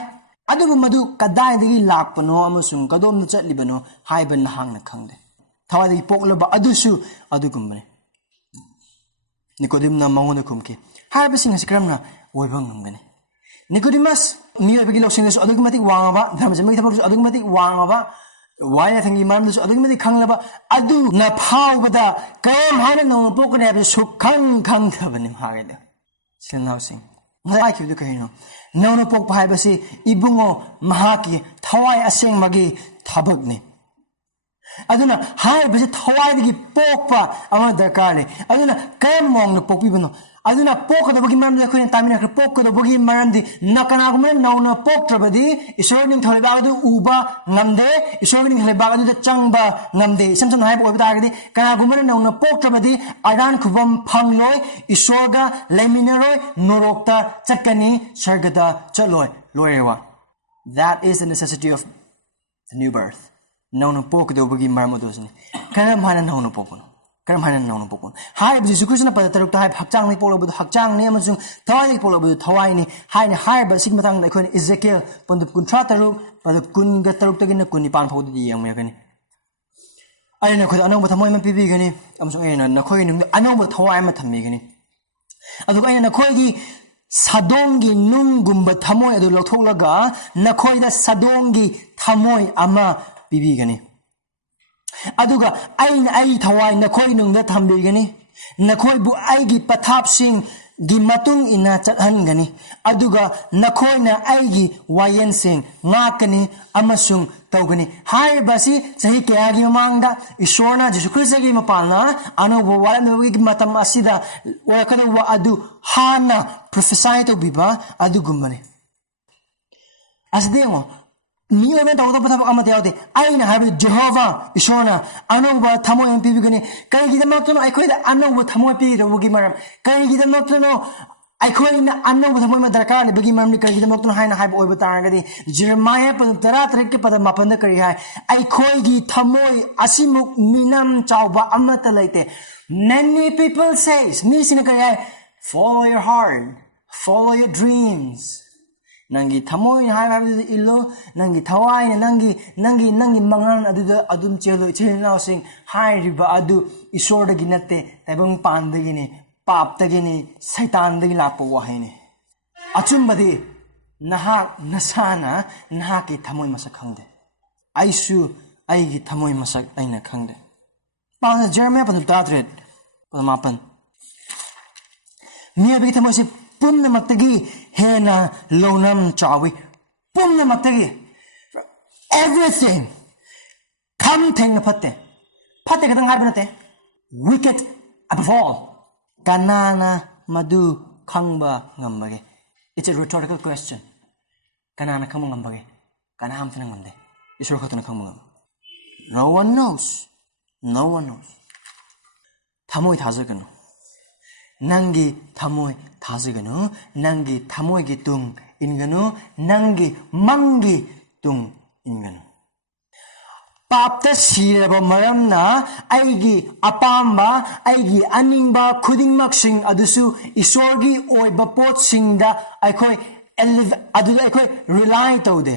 adubu madu kadai dagi lakpano amasung kadom na chatlibano haiban nahak na khangde thawai dagi poklaba adusu adugumbane Nicodemus mangona kumki haibasing asi kramna oibang ngangani Nicodemus miyoibagi loksingasu adugmatik wangaba dhamjamagi thabaksu adugmatik wangaba waya thangi maramdasu adugmatik khanglaba adu na phawbada kayam haina nong pokane habi sukhang khangthabani hagede silnausing ngai kidu kahino nong pokpa haibasi ibungo mahaki thawai aseng magi thabakni aduna haibase thawai pokpa ama darkar aduna kayam mongna pokpibano aduna pokadabagi maramdi akhoi tamina khre pokadabagi maramdi nakana gumen nauna poktrabadi isorning tholibagadu uba ngamde isorning tholibagadu da changba ngamde samsam haib oib dagadi kana gumen nauna poktrabadi adan khubam phangloi isorga leminaroi norokta chatkani sargada chaloi loirewa that is the necessity of the new birth nauna pokadobagi marmodosni karam hana nauna pokon karam hana nauna pokon hai jisu krishna pada tarukta hai hakchang ni polobadu hakchang ne amasung thawai ni polobadu thawai ni hai ni hai ba sig matang na khon Ezekiel pondup kuntra taru pada kun ga taruk tagin na kun ni pan phodi yang me gani ai na khod anong ba thamoi ma pibi gani amasung ai na khoi nung anong ba thawai ma thammi gani adu ai na khoi gi sadongi nunggumba thamoi adu lotholaga na khoi da sadongi thamoi ama bibigani aduga ain ai thawai nakhoi nungda thambigani nakhoi bu ai gi pathap sing gi matung ina chathangani aduga nakhoi na ai gi wayen sing ngakani amasung tawgani hai basi sahi kya gi mamangda ishorna jisu krista gi mapalna ano bo wala gi matam asida wakana wa adu hana prophesy to biba adu gumbani asdengo Niyo ben tawda patha amate yaude aina habi Jehovah ishona anoba thamo mp bigani kai gidam to no aikoi da anoba thamo pi rogi maram kai gidam to no aikoi na anoba thamo ma darkar le bigi maram ni kai gidam to haina haib oiba tarangadi Jeremiah pa tara tarik ke pada mapan da kari hai aikoi gi thamoi asimuk minam chawba amata laite many people says mi sina kai hai follow your heart follow your dreams Nangi thamoi hai habi illo nangi thawai nangi mangan aduda adum chelo chelna sing hai riba adu isor dagi natte tabang pan dagi ni pap dagi ni saitan dagi lakpo wahai ni achumbadi nahak nasana nahaki thamoi masak khangde aisu aigi thamoi masak aina khangde pa Jeremiah padu tatret pamapan miya bi thamoi si pumna maktagi hena lonam chawi pumna maktagi everything come thing patte kadang harbanate wicked above all kanana madu khangba ngambage? It's a rhetorical question. Kanana khangba ngambage? Kana hamtana ngamde? Isor khatana khangba ngam. No one knows. No one knows. Thamoi thazagano. Nangi thamoi thazagano. Nangi thamoi gi tung ingano. Nangi mangi tung ingano. Papta siraba maramna aigi apamba aigi aningba khudingmak sing adusu isorgi oiba pot singda aikoi adu aikoi rely taude.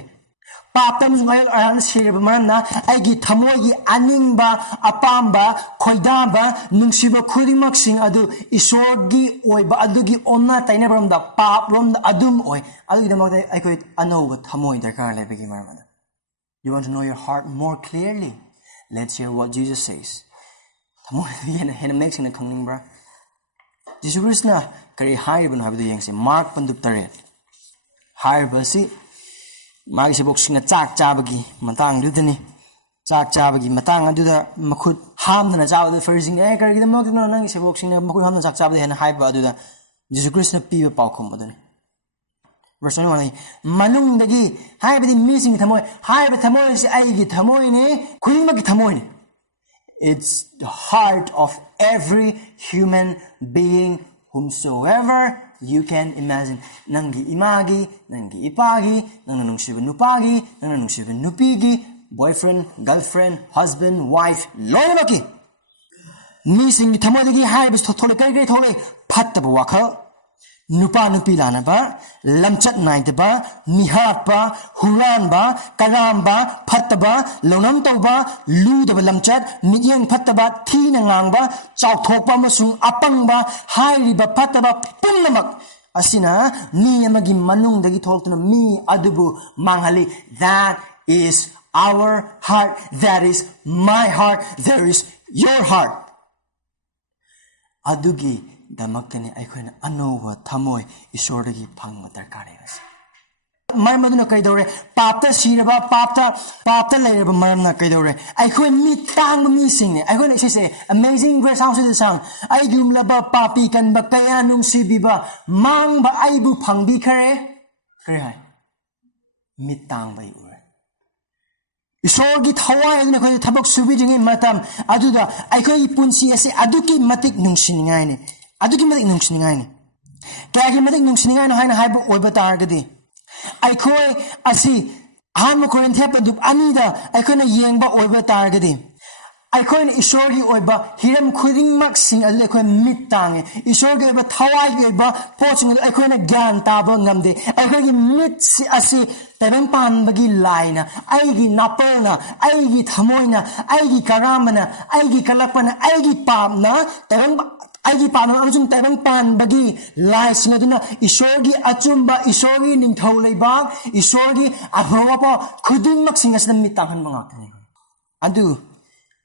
Papta musngai aran siraba maramna aigi thamoigi aningba apamba khoidaba nungsiba khudingmak sing adu isorgi oiba adugi onna taina baramda pap romda adum oi adugi damakda aikoi anoga thamoi darkar lebegi maramada. You want to know your heart more clearly? Let's hear what Jesus says. Hena makes in a kangning bra. Jesus Christ na kari higher ban habdu yang si Mark pandup taret. Higher basi magi si boxing na chak chabagi matang dudani. Chak chabagi matang aduda makut ham na chabadu first thing kari kita mo kino nang si boxing na makut ham na chak chabadu hena higher ba aduda Jesus Christ na piba paukum aduni. Verse 21 manung dagi haibadi missing thamoy haibadi thamoy si aigi thamoy ne khudingmaki thamoy ne. It's the heart of every human being whomsoever you can imagine. Nangi imagi, nangi ipagi, nang nungsiba nupagi, nang nungsiba nupigi, boyfriend, girlfriend, husband, wife, loyalaki. Missing thamoy dagi haibadi thole kai thole phattaba wakhal Nupa nupi lana ba, lamchat naida ba, mihat ba, huran ba, karam ba, phatta ba, lonam tau ba, luda ba lamchat, midyang phatta ba, thina ngang ba, chawthok ba masung apang ba, hairi ba phatta ba, punnamak. Asina, mi amagi manung dagi tholtuna mi adubu manghali. That is our heart. That is my heart. There is your heart. Adugi. Damaktani aikhoina anova thamoi isoragi phangma darkare ase marmaduna kaidore papta siraba papta leiraba maramna kaidore aikhoi mi tangba mi singne aikhoina sise amazing grace house the song ai gumlaba papi kanba kaya nungsibiba mangba aibu phangbi khare kare hai mi tangba ure isorgi thawai aduna khoi thabak subijingi matam aduda aikhoi punsi ase aduki matik nungsiningai ne aduki matik nungsiningai ne kaya matik nungsiningai no haina haibu oiba targadi aikoi asi han Korinthia padup anida aikoi na yengba oiba targadi aikoi na isorgi oiba hiram khudingmak sing adu aikoi mittange isorgi oiba thawai oiba poching adu aikoi na gyan taba ngamde aikoi gi mit asi tabang pan bagi laina aigi napana aigi thamoina aigi karamana aigi kalapana aigi pamna tabang aigi pamna amsung tabang pan bagi lai singaduna isorgi achumba isorgi ningthau leibak isorgi ahropa khudingmak singasna mitanghan manga adu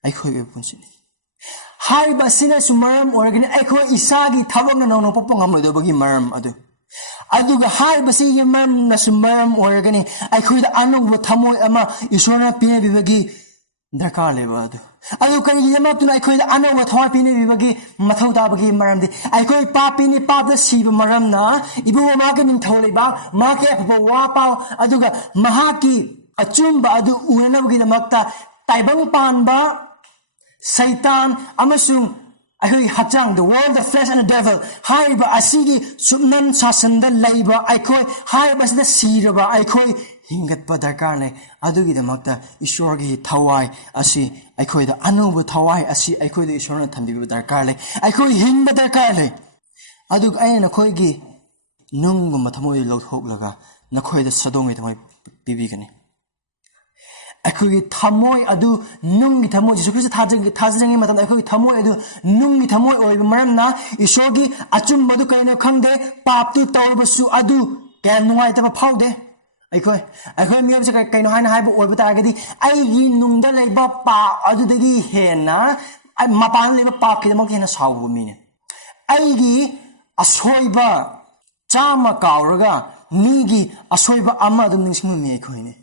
aikoi punsin hai basina sumaram organ aikoi isagi thabangna nono popongam lodobagi maram adu aduga hai basi yamam nasumam organi aikhoida anuba thamoi ama isona pine bibagi darkar leba adu kari yama tuna aikhoida anuba thawai pine bibagi mathau tabagi maramdi aikoi papini papda siba maramna ibu ma ka nin tholeba ma ke apwa wa pa aduga mahaki achumba adu uenabagi damakta taibang panba Satan amasung aikoi hachang the world, the flesh and the devil haiba asigi subnan sasanda laiba aikoi haiba sida siraba aikoi hingat pa darkar le adugi damakta isorgi thawai asi aikoi da anubu thawai asi aikoi da isorna thambiba darkar le aikoi hingba darkar le adug aina khoi gi nungum mathamoi lothoklaga nakhoi da sadongi thamoi bibigani aikoi thamoi adu nungi thamoi Jesus Christ thajang matam aikoi thamoi adu nungi thamoi oi maramna isorgi achum madu kaina khangde paptu tawbasu adu kya nungai taba phaude aikoi miyam se kaino haina haibu oi batagadi aigi nungda leiba pa adu dagi hena mapan leiba pa kidamok hena sawu mine aigi asoiba chama kauraga migi asoiba ama adum ningsingmu mi aikoi ne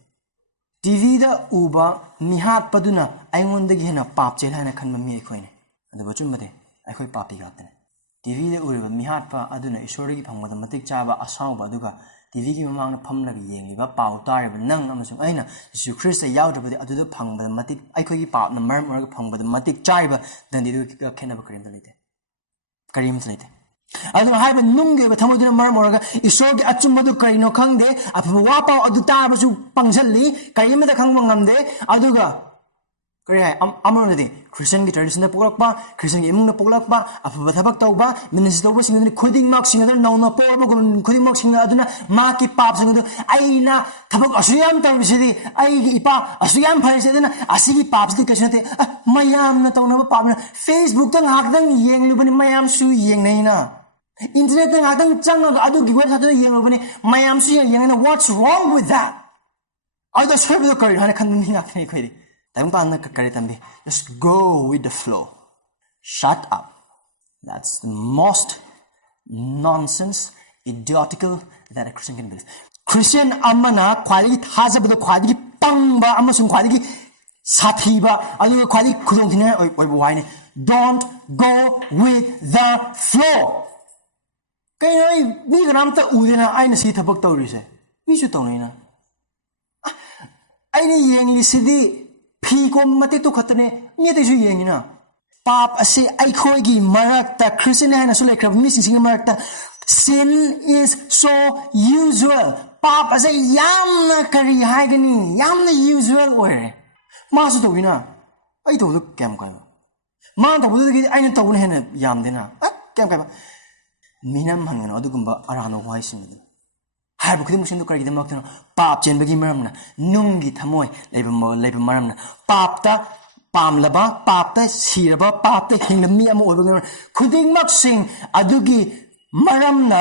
TV da uba mihat paduna aingon dagi hena pap chel hana khanma mi aikoi ne adu bachum made aikoi papi gatne TV da uriba mihatpa aduna isori phangbada matik chaba asawba aduga TV gi mamang na phamlaga yengliba paw tariba nang amasung aina Jesu Christ yaudabadi aduda phangbada matik aikoi gi paw na maram oraga phangbada matik chaiba dandi du khenaba karim dalite karim dalite aduna haiba nungge ba thamoduna maram oraga isorgi achumbadu karino khangde aphaba wapa adu tarbasu pangjalli karimada khangba ngamde aduga kare amronadi Christian gi tradition da poklakpa Christian gi imung na poklakpa aphaba thabak tawba ministry tawba singani khuding mak singada nauna porba gun khuding mak singa aduna ma ki pap singadu aina thabak asuyam tawbisidi ai gi ipa asuyam pharisedana asigi papsdi kashnate mayam na tawna papna Facebook tang hakdang yenglubani mayam su yengnaina internet tang hakdang changa adu gi website da yenglubani mayam su yengnaina what's wrong with that aida serve the current hana khanni ngakni khoidi just go with the flow. Shut up. That's the most nonsense, idiotical that a Christian can believe. Christian amana quality hazabdo quality pangba amasung quality sathiba alu quality kudongthina oibuwaine. Don't go with the flow. Kayo mi ganamta udina aina si thabak tawrise. Mi su tawnina. Aina yengli sidi Piko mate to katane mete ju yengina pap ase aikhoigi marakta Christian hana sule krab missing marakta sin is so usual pap ase yamna kari haigani yamna usual ore masu to wina ai to kem kai ma to bu gi aina to ne hena yamdena kem kai minam hangana adugumba arano waisin Harbu kudi musim tu kari kita makna pap jen bagi maramna nungi thamoi leba maramna pap ta pam laba pap ta siraba pap ta hinglami amu oiba kuding maksing adugi maramna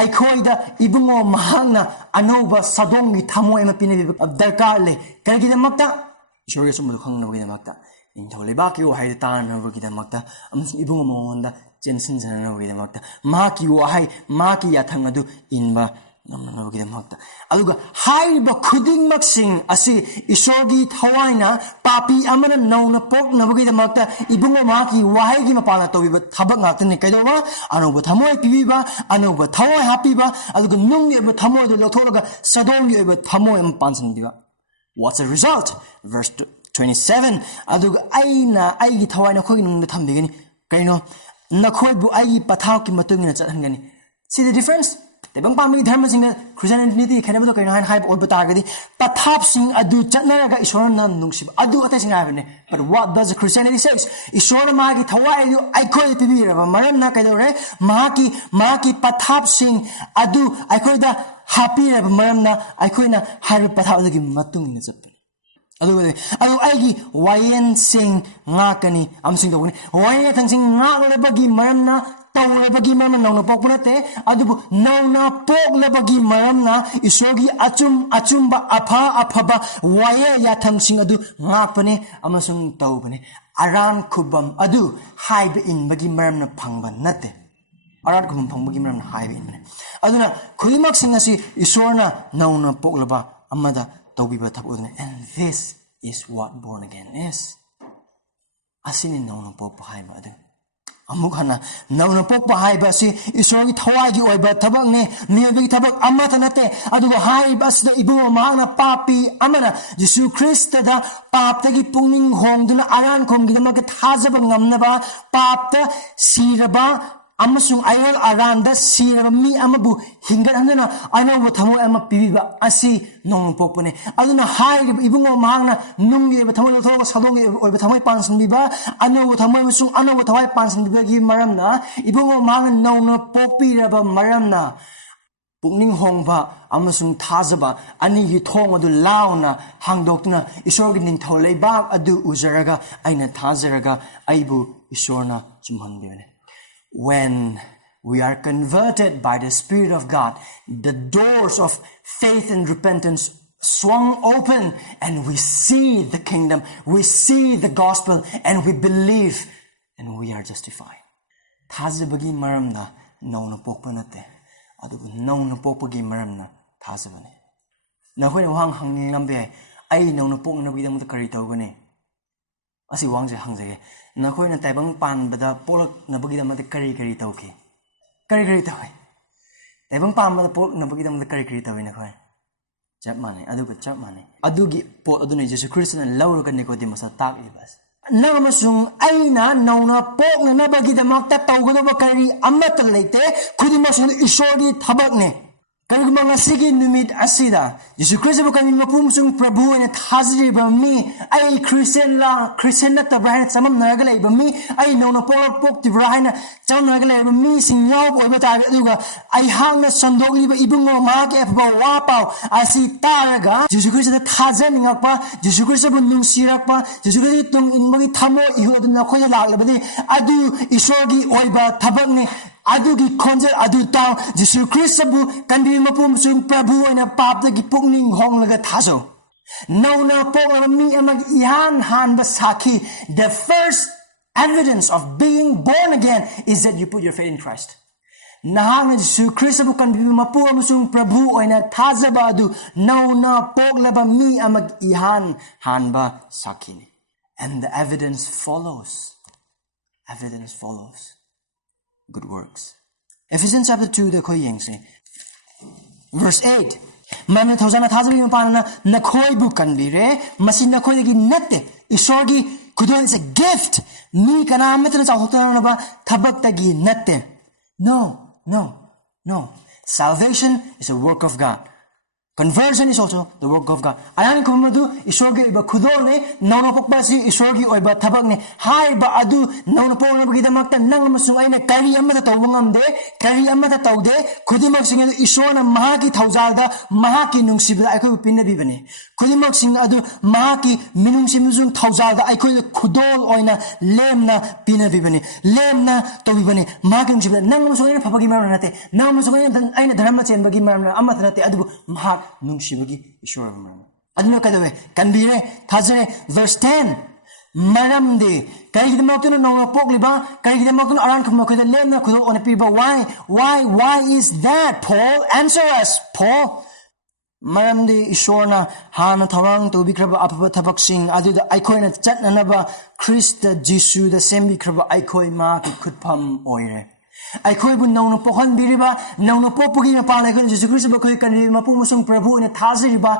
aikhoida ibungo mahangna anoba sadongi thamoi ma pine darkar le kari kita makta ishorga sumbu khangna bagi makta inthau leba ki o haida tan bagi makta ibungo monda jensin jana bagi makta ma ki o hai ma ki yathang adu inba aluga haiba khuding maksing asi isogi thawaina papi amana nauna pok nabagi da makta ibungo ma ki wahai gi mapala tobiba thabak ngakne kaidoba anoba thamoi pibiba anoba thawai hapiba aluga nungi ba thamoi do lotholaga sadongi ba thamoi am pansin diba what's the result verse 27 aluga aina aigi thawaina khogi nung thambigani kaino nakhoi bu aigi pathau ki matungina chathangani see the difference Tebang pamili dharma singa Christianity khenabdo kaina han hype olba targadi pathap sing adu chatnaraga ishorna nungsib adu ata singa havene but what does the Christianity says ishorna magi thawai adu aikoi pibira maram na kaidore maki pathap sing adu aikoi da happy maram na aikoi na har pathap adu matung ni chap adu aigi wayen sing ngakani amsing dogni wayen thang sing ngaklebagi maram na Tawlebagi maram nauna pokpunate adubu nauna poklebagi maram na isogi achumba aphaba waya yathang sing adu ngakpane amasung tawbane aran khubam adu haibe inbagi maram na phangba nate aran khubam phangbagi maram na haibe inbane aduna khulimak sing asi isorna nauna pokleba amada tawbiba thabudne and this is what born again is asini nauna pokpa haiba adu Amukhana nauna pokpa haiba si isorgi thawagi oiba thabak ne niyabagi thabak amata nate aduga haiba sida ibungo mahangna papi amana Jesu Christ da paptagi pungning hongduna aran khomgi da maga thajaba ngamnaba papta siraba amasung ayol aranda siraba mi amabu hingat handana ainawa thamo ama pibiba asi nong pokpane aduna hairi ibungo mahangna nungi ba thamo thoga sadongi oiba thamoi pansan biba anawa thamoi musung anawa thawai pansan biba gi maramna ibungo mahangna nong pokpiraba maramna pungning hongba amasung thajaba ani gi thong adu launa hangdoktuna isorgi nin tholeba adu uzaraga aina thajaraga aibu isorna chumhanbene When we are converted by the Spirit of God, the doors of faith and repentance swung open and we see the kingdom, we see the gospel and we believe and we are justified. Thazabagi maramna nauna pokpanate adugu nauna pokpagi maramna thazabane. Nakhoi wang hangni lambe ai nauna pokna bidam ta kari tawbane. Asi wangje hangjage nakhoi na taibang pan bada polak na bagi da mate kari tawke kari kari tawai taibang pamada pok na bagidam da kari kari tawai na khoi chap mane chap mane adugi pot aduna Jesus Christ na lawro kan Nicodemus tak ibas nang masung aina nauna pok na nabagidam ta tawgodo ba kari amata leite kudimas na isori thabak ne kari mga sige numit asida Jesus Christ ba kami mapumsung Prabhu na thazri ba mi ay Christian na tabrahin samam nagalay ba mi ay nauna pok tibrahin na samam nagalay ba mi singaw po iba tayo aduga ay hang na sandogli ba ibang mga mga ba wapaw asi taraga Jesus Christ na thazan ngak pa Jesus Christ ba nung sirak pa Jesus Christ itong inmagi thamo iho adun na koy lagla ba di adu isogi oiba tabak ni adugi konjer adu tao Jesus Christ bu kandi mapumsung Prabhu na papta gi pungning hong laga thaso nauna pok mi amag ihan han basaki the first evidence of being born again is that you put your faith in Christ nahang Jesus Christ bu kandi mapumsung Prabhu na thazaba adu nauna pok laba mi amag ihan han ba saki and the evidence follows good works. Ephesians chapter 2 the koyeng say verse 8 man thozana thazabi mapana na khoi bu kan bi re masin na khoi gi natte isorgi kudon is a gift mi kana amatra chawtana ba thabak ta gi natte no salvation is a work of God. Conversion is also the work of God. Ayan kumadu isorgi iba khudone nauna pokbasi isorgi oiba thabakne hai ba adu nauna pokna bagida makta nang masung aina kari amata tawngam de kari amata tawde khudimak sing isona mahaki thaujal da mahaki nungsibda aikoi pinnabi bane khudimak sing adu mahaki minungsim jung thaujal da aikoi khudol oina lemna pinnabi bane lemna tobi bane mahaki nungsibda nang masung aina phabagi marna nate nang masung aina dharma chen bagi marna amata nate adu mahak nungsibagi ishora marna aduna kadawe kanbire thajre verse 10 maramde kaigidamotuna nonga pokliba kaigidamotuna aran khamakoida lemna khudo onapiba why is that Paul answer us Paul maramde ishorna hana thawang to bikraba apaba thabak sing aduda aikoina chatnanaba Christ Jesus the sembi kraba aikoi ma ki khutpham oire aikoi bu nong pokhan biriba nong popugi na pala ko Jesus Christ ba koi kan mapu musung Prabhu na thazriba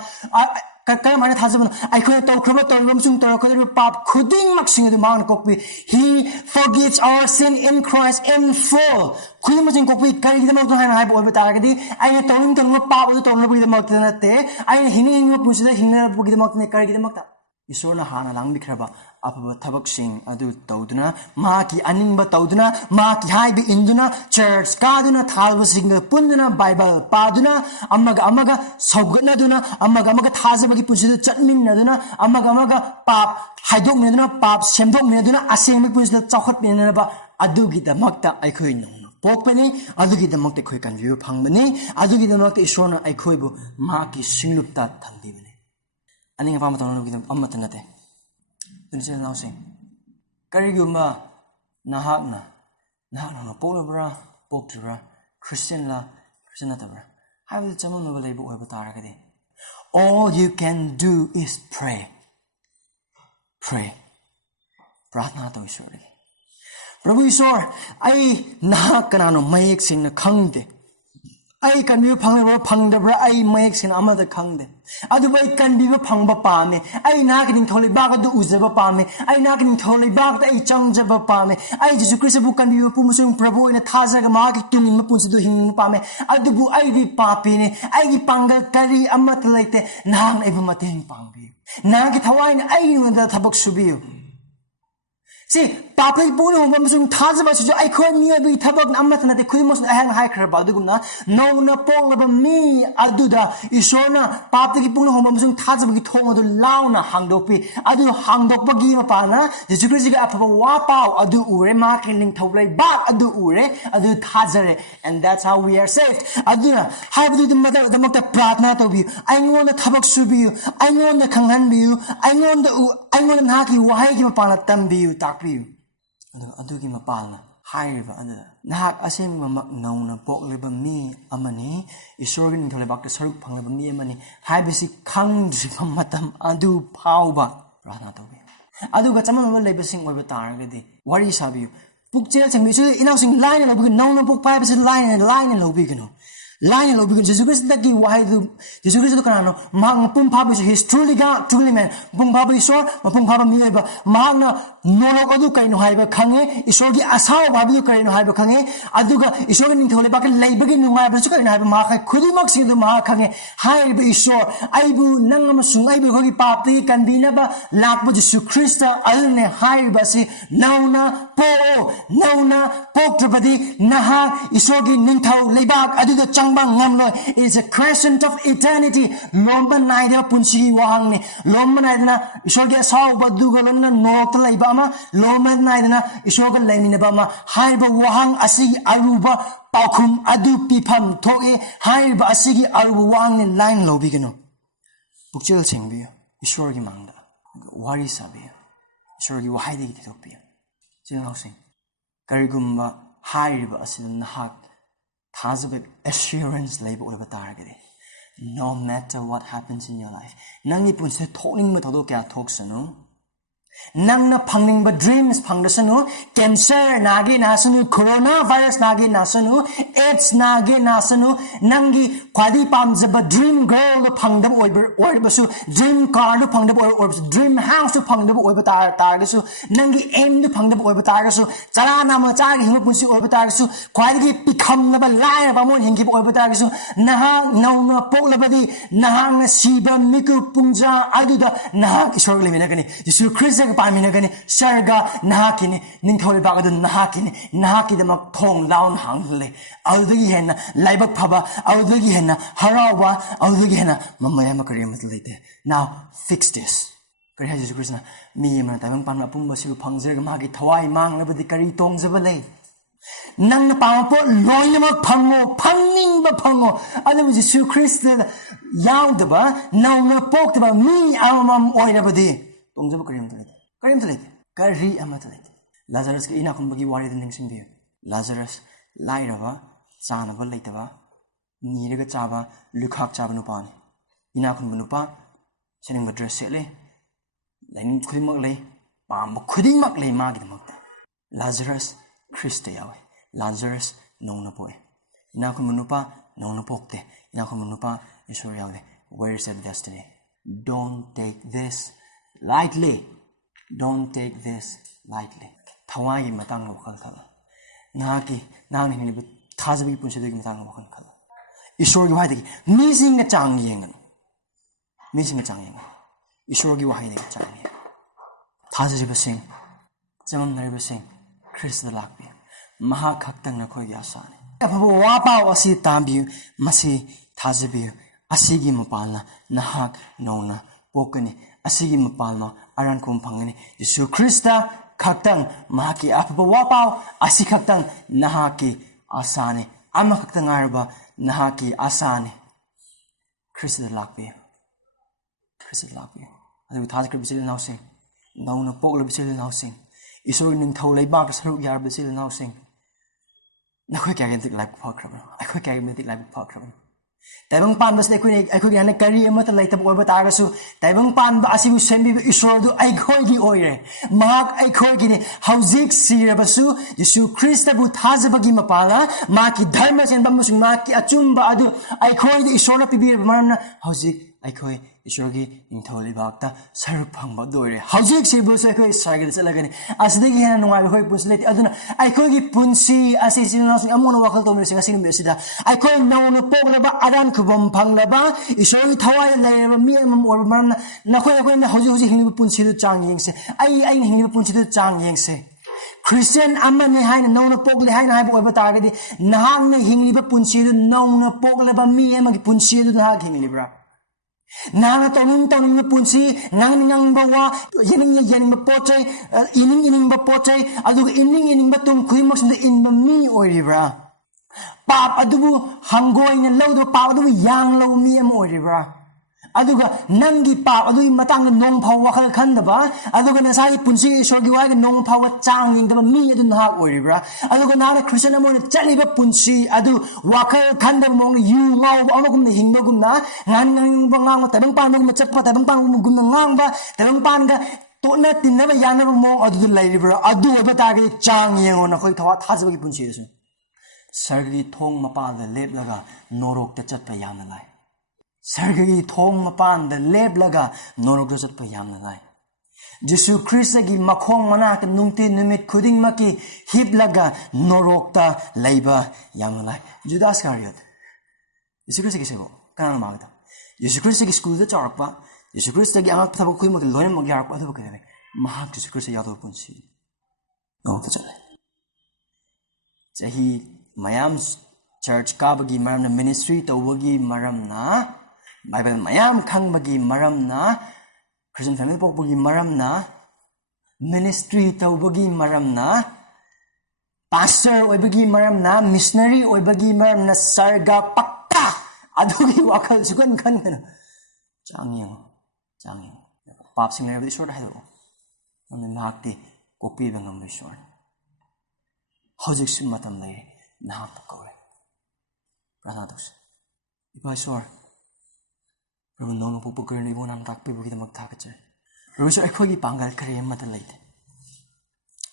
kaya mana thazam aikoi to kraba to musung to ko pap khuding maksing du mang kokpi he forgives our sin in Christ in full khuding masing kokpi kari gidam to han hai bo ba taragadi aina tawing tong pap to tong bu gidam to na te aina hini pusida hinna bu gidam to kari gidam ta isorna hana lang bikraba apaba thabak sing adu tawduna ma ki aning ba tawduna ma ki hai bi induna church kaduna thalba sing punduna bible paduna amaga saugatna duna amaga thazaba gi pusidu chatmin naduna amaga pap haidok meduna pap semdok meduna aseng bi pusidu chawkhat menna ba adu gi da makta aikhoi no pokpani adu gi da makta khoi kan view phangbani adu gi da makta isorna aikhoi bu ma ki singlupta thambi bani aning pa matong gi amata nate tunse now sing kariguma nahakna no polabra poktra Christian na tabra how will someone no label over taragadi all you can do is pray pratna to ishori Prabhu Ishor ai nahakana no mayek sing na khangde ai kan bi phangdabra ai mayek sing amada khangde adu bai kan bi phangba pame ai na kin tholi ba ga du uzaba pame ai na kin tholi ba ga ai changjaba pame ai Jesus Christ bu kan bi pu musung Prabhu ina thaja ga ma ki tung ma punsi du hing pame adu bu ai di papi ne ai gi pangal kari amat laite nang ai bu mateng pangbi na gi thawai ne ai ngada thabak subiu see papai puno masung thazaba su ai khoi mi abi thabak amat na te khoi mos ahang hai khar ba dugumna no na pong ba mi aduda isona papta ki puno masung thazaba ki thong adu launa hangdopi adu hangdok gi ma pa na Jesus Christ ga apha wa pau adu ure ma king thoblai ba adu ure adu thazare and that's how we are saved aduna hai bu the makta pratna to bi ai ngon na thabak su bi ai ngon na khanghan bi ai ngon na ki wahai ki ma pa na tam bi tak adugi mapalna hairiba adada nahak asem mak nauna pokleba mi amani isorgi ninthole bakta saruk phangleba mi amani haibisi khangdri matam adu phauba prana tobi aduga chaman lebasing oiba taragadi wari sabiu Pukchel chang bi su inausing line lo bi no puk pai bi line lo bi kano line lo bi Jesus Christ da gi wahai du Jesus Christ kanano mang pum pha bi his truly God truly man pum pha bi isor pum pha mi ba mang na no lo adu kai no hai ba khange isor gi asao ba bi kai no hai ba khange aduga isor gi ning thole ba ka lai ba gi nu mai ba su kai no hai ba ma khai khudi mak sing du ma khange hai ba isor ai bu nang ma sung ai bu gi pa ti kan bi na ba lak bu Jesus Christ al ne hai ba si nauna pok trabadi naha isor gi ning thau lai ba aduga changbang ngam lo is a crescent of eternity lomba nai da punsi wang ni lomba nai na isor gi asao ba du ga lon na no ta lai ba ma lomba nai na isor ga lai ni ba ma hai ba wang asi aruba paukhum adu pipam thoe hai ba asi gi aruba wang ni line lo bi gano pukchel chengbi isor gi mangda wari sabi isor gi wahai de gi thok bi jing housing karigumba hai ba asin nahak Thazabit assurance labor over target. No matter what happens in your life. Nangi pun se talking ma thodo kya thok sanu. Nang na phangning ba dreams phang da sanu. Cancer nage na sanu. Coronavirus nage na sanu. AIDS nage na sanu. Nangi kwadi pam zaba dream girl lo phang da or basu dream car lo phang da or dream house lo phang da or tar da su nangi aim lo phang da or tar da su chara na ma cha gi him punsi or tar da su kwadi gi pikham na ba lai ba mon hingi or tar da su naha naw na pok la ba di naha na siba miku pungja adu da naha ki sorg le mina kani Jesus Christ ga pa mina kani sarga naha kini ning thole ba ga du naha kini naha ki da mak thong down hang le adu gi hen laibak phaba adu gi hen harawa adu gi hen mamaya ma kari mat leite now fix this kari ha Jesus Christ na mi ma ta bang pan ma pum ba si phangjer ga ma gi thawai mang la ba di kari tong jaba le nang na pa po loy na ma phango phangning ba phango adu Jesus Christ yaw da ba now na pok da ba mi amam oi na ba di tong jaba kari mat leite kari amat leite Lazarus ki ina khum ba gi wari da ning sing bi Lazarus lai ra ba cha na ba leite ba Niraga chaba lukhak chaba nupa ni ina khun nupa sening ba dress le lain khuding mak le pam khuding mak le ma gi mak Lazarus Christ yawe Lazarus nong na poe ina khun nupa nong na pokte ina khun nupa isor yawe where is the destiny don't take this lightly thawai matang lo khal khala na ki nang ni bu thazabi punse de matang lo khal khala Isor gi wahai missing a chang yengan Isor gi wahai chang yengan Thazi basing jamam nari basing Chris the lakbi maha khaktang na khoi ya sane apabo wa pa wasi tambi masi thazi bi asigi mapalna nahak nona pokani asigi mapalna aran kum phangani Yesu Krista khaktang mahaki apabo wa pa asi khaktang nahaki asane ama khaktang arba Nahaki asane Chris the lakbi adu thaz kar bisil now sing now na pok la bisil now sing isor ning thau lai ba ka saru yar bisil now sing na khoi kya gen tik like phok khram ai khoi kya gen tik like phok khram taibang pan bas le khoi yan kari ama ta lai ta or ba ta ga su taibang pan ba asibu sembi isor du ai khoi gi oire mak ai khoi gi ne hauzik sira basu Yesu Christ bu thaz ba gi mapala ma ki dharma sen ba musung ma ki achum ba adu ai khoi di isor na pibir maram na hauzik ai khoi isor gi ning tholi bak ta saru phang ba doire hauzik si bu se khoi sargil chala gani asde gi han ngai khoi pusleti aduna ai khoi gi punsi asi sin na sing amon wakal to me sing me sida ai khoi no no pok la ba adan khubam phang la ba isor gi thawai lai ma mi am or maram na khoi na hauzik hing bu punsi du chang yeng se ai hing bu punsi du chang yeng se Christian amane haina nona pokle haina haibu oba targadi nahang na hingliba punsi du nona pokle ba mi ema gi punsi du nahag hinglibra nana toning na punsi nang ba wa yening ba pochai ining ba pochai adu ining ba tum khuimak sinde in ba mi oiribra pap adubu hangoi na lawdo pap adubu yang law mi em oiribra aduga nangi pa adui matang nong phaw wakal khandaba aduga nasai punsi sorgi wa nong phaw chang ning da mi adu na oiribra aduga na Christian amon chaliba punsi adu wakal khandaba mong yu ngau amagum ni hingba gumna ngan ngang ba ngang tabang pan ma chakpa tabang pan gum ngang ba tabang pan ga tona tinna yana mo adu lairibra adu batagi chang yengo na khoi thawa thajbagi punsi desu sargi thong mapan da leblaga norok ta chatpa yamna lai sargi thong mapan da leblaga norok ta chatpa yamna lai Jesu Christ gi makhong manak nungti numit khuding maki hiblaga norok ta laiba yamna lai Judas Iscariot Jesu Christ gi sego kana magda Jesu Christ gi school da charakpa Jesu Christ gi angak thabak khui mak loin mak yarak adu ka debe mahak Jesu Christ yadu punsi no ta chale chahi mayam church ka bagi maram na ministry tawagi maram na Bible mayam khang bagi maram na Christian family pok bagi maram na ministry tawagi maram na pastor oi bagi maram na missionary oi bagi maram na sarga pakka adugi wakal sukan kan Changyang pap sing never short hado on the nakti kopi bangam the short hojik sim matam lay nak pakore pranados ipa short Prabhu no pupukar ni mo nam takpi buki mag thakache Prabhu so ekhogi pangal kare mat laite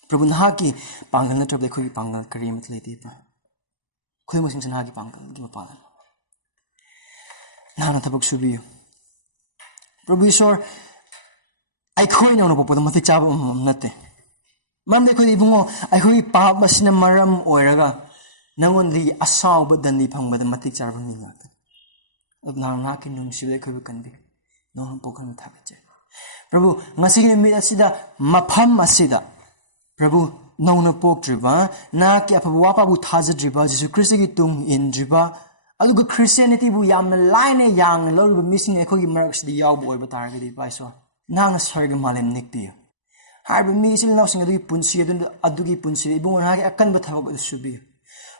Prabhu nahaki pangal na trab ekhogi pangal kare mat laite pa khoi mo sing nahaki pangal gi mapalan na tabak subiyo Prabhu Ishwar, ay khoi na po po matik chaba nate. Maram de khoi ibungo ay khoi pa masina maram oiraga nangon di asaw ba dan di phang ba matik chaba mi ngata. Ab na kin nung sible khoi kan bi. No po kan thakache. Prabhu ngasi gi mi asida mapham asida. Prabhu no na pok driba na ki apabu wa pa bu thaja driba Jesu Christ gi tung in driba aluga Christianity bu yamna line yang lorba missing ekhogi marks di yaw boy batarga di paiso nang sarga malem nikti harba mi sil naw singa du punsi adugi punsi ibungon ha akan ba thawag subi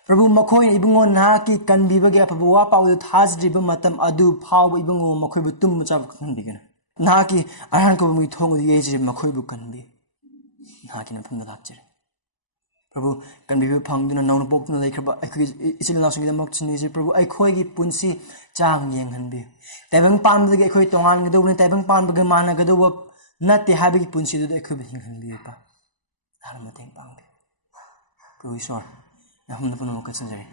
Prabhu makhoi ibungon ha ki kanbi bagi apabuwa pa u thas driba matam adu phaw ibungo makhoi bu tum chab kan bigana na ki arhan ko mu thong di yeji makhoi bu kanbi na ki na thum da chire Prabhu kan bibi phangduna nauna pokna laikhaba aikhi isil nasung gi mak chini ji Prabhu aikhoi gi punsi chang yeng hanbi taibang pan gi aikhoi tongan gi dawne taibang pan gi mana gi daw natte habi gi punsi du aikhoi hing hanbi pa harma teng pang Prabhu Ishwar na humna puno ka sanjari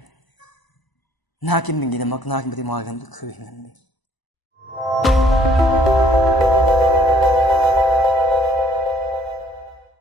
na ki mingi da mak na ki bati ma gam khoi hanbi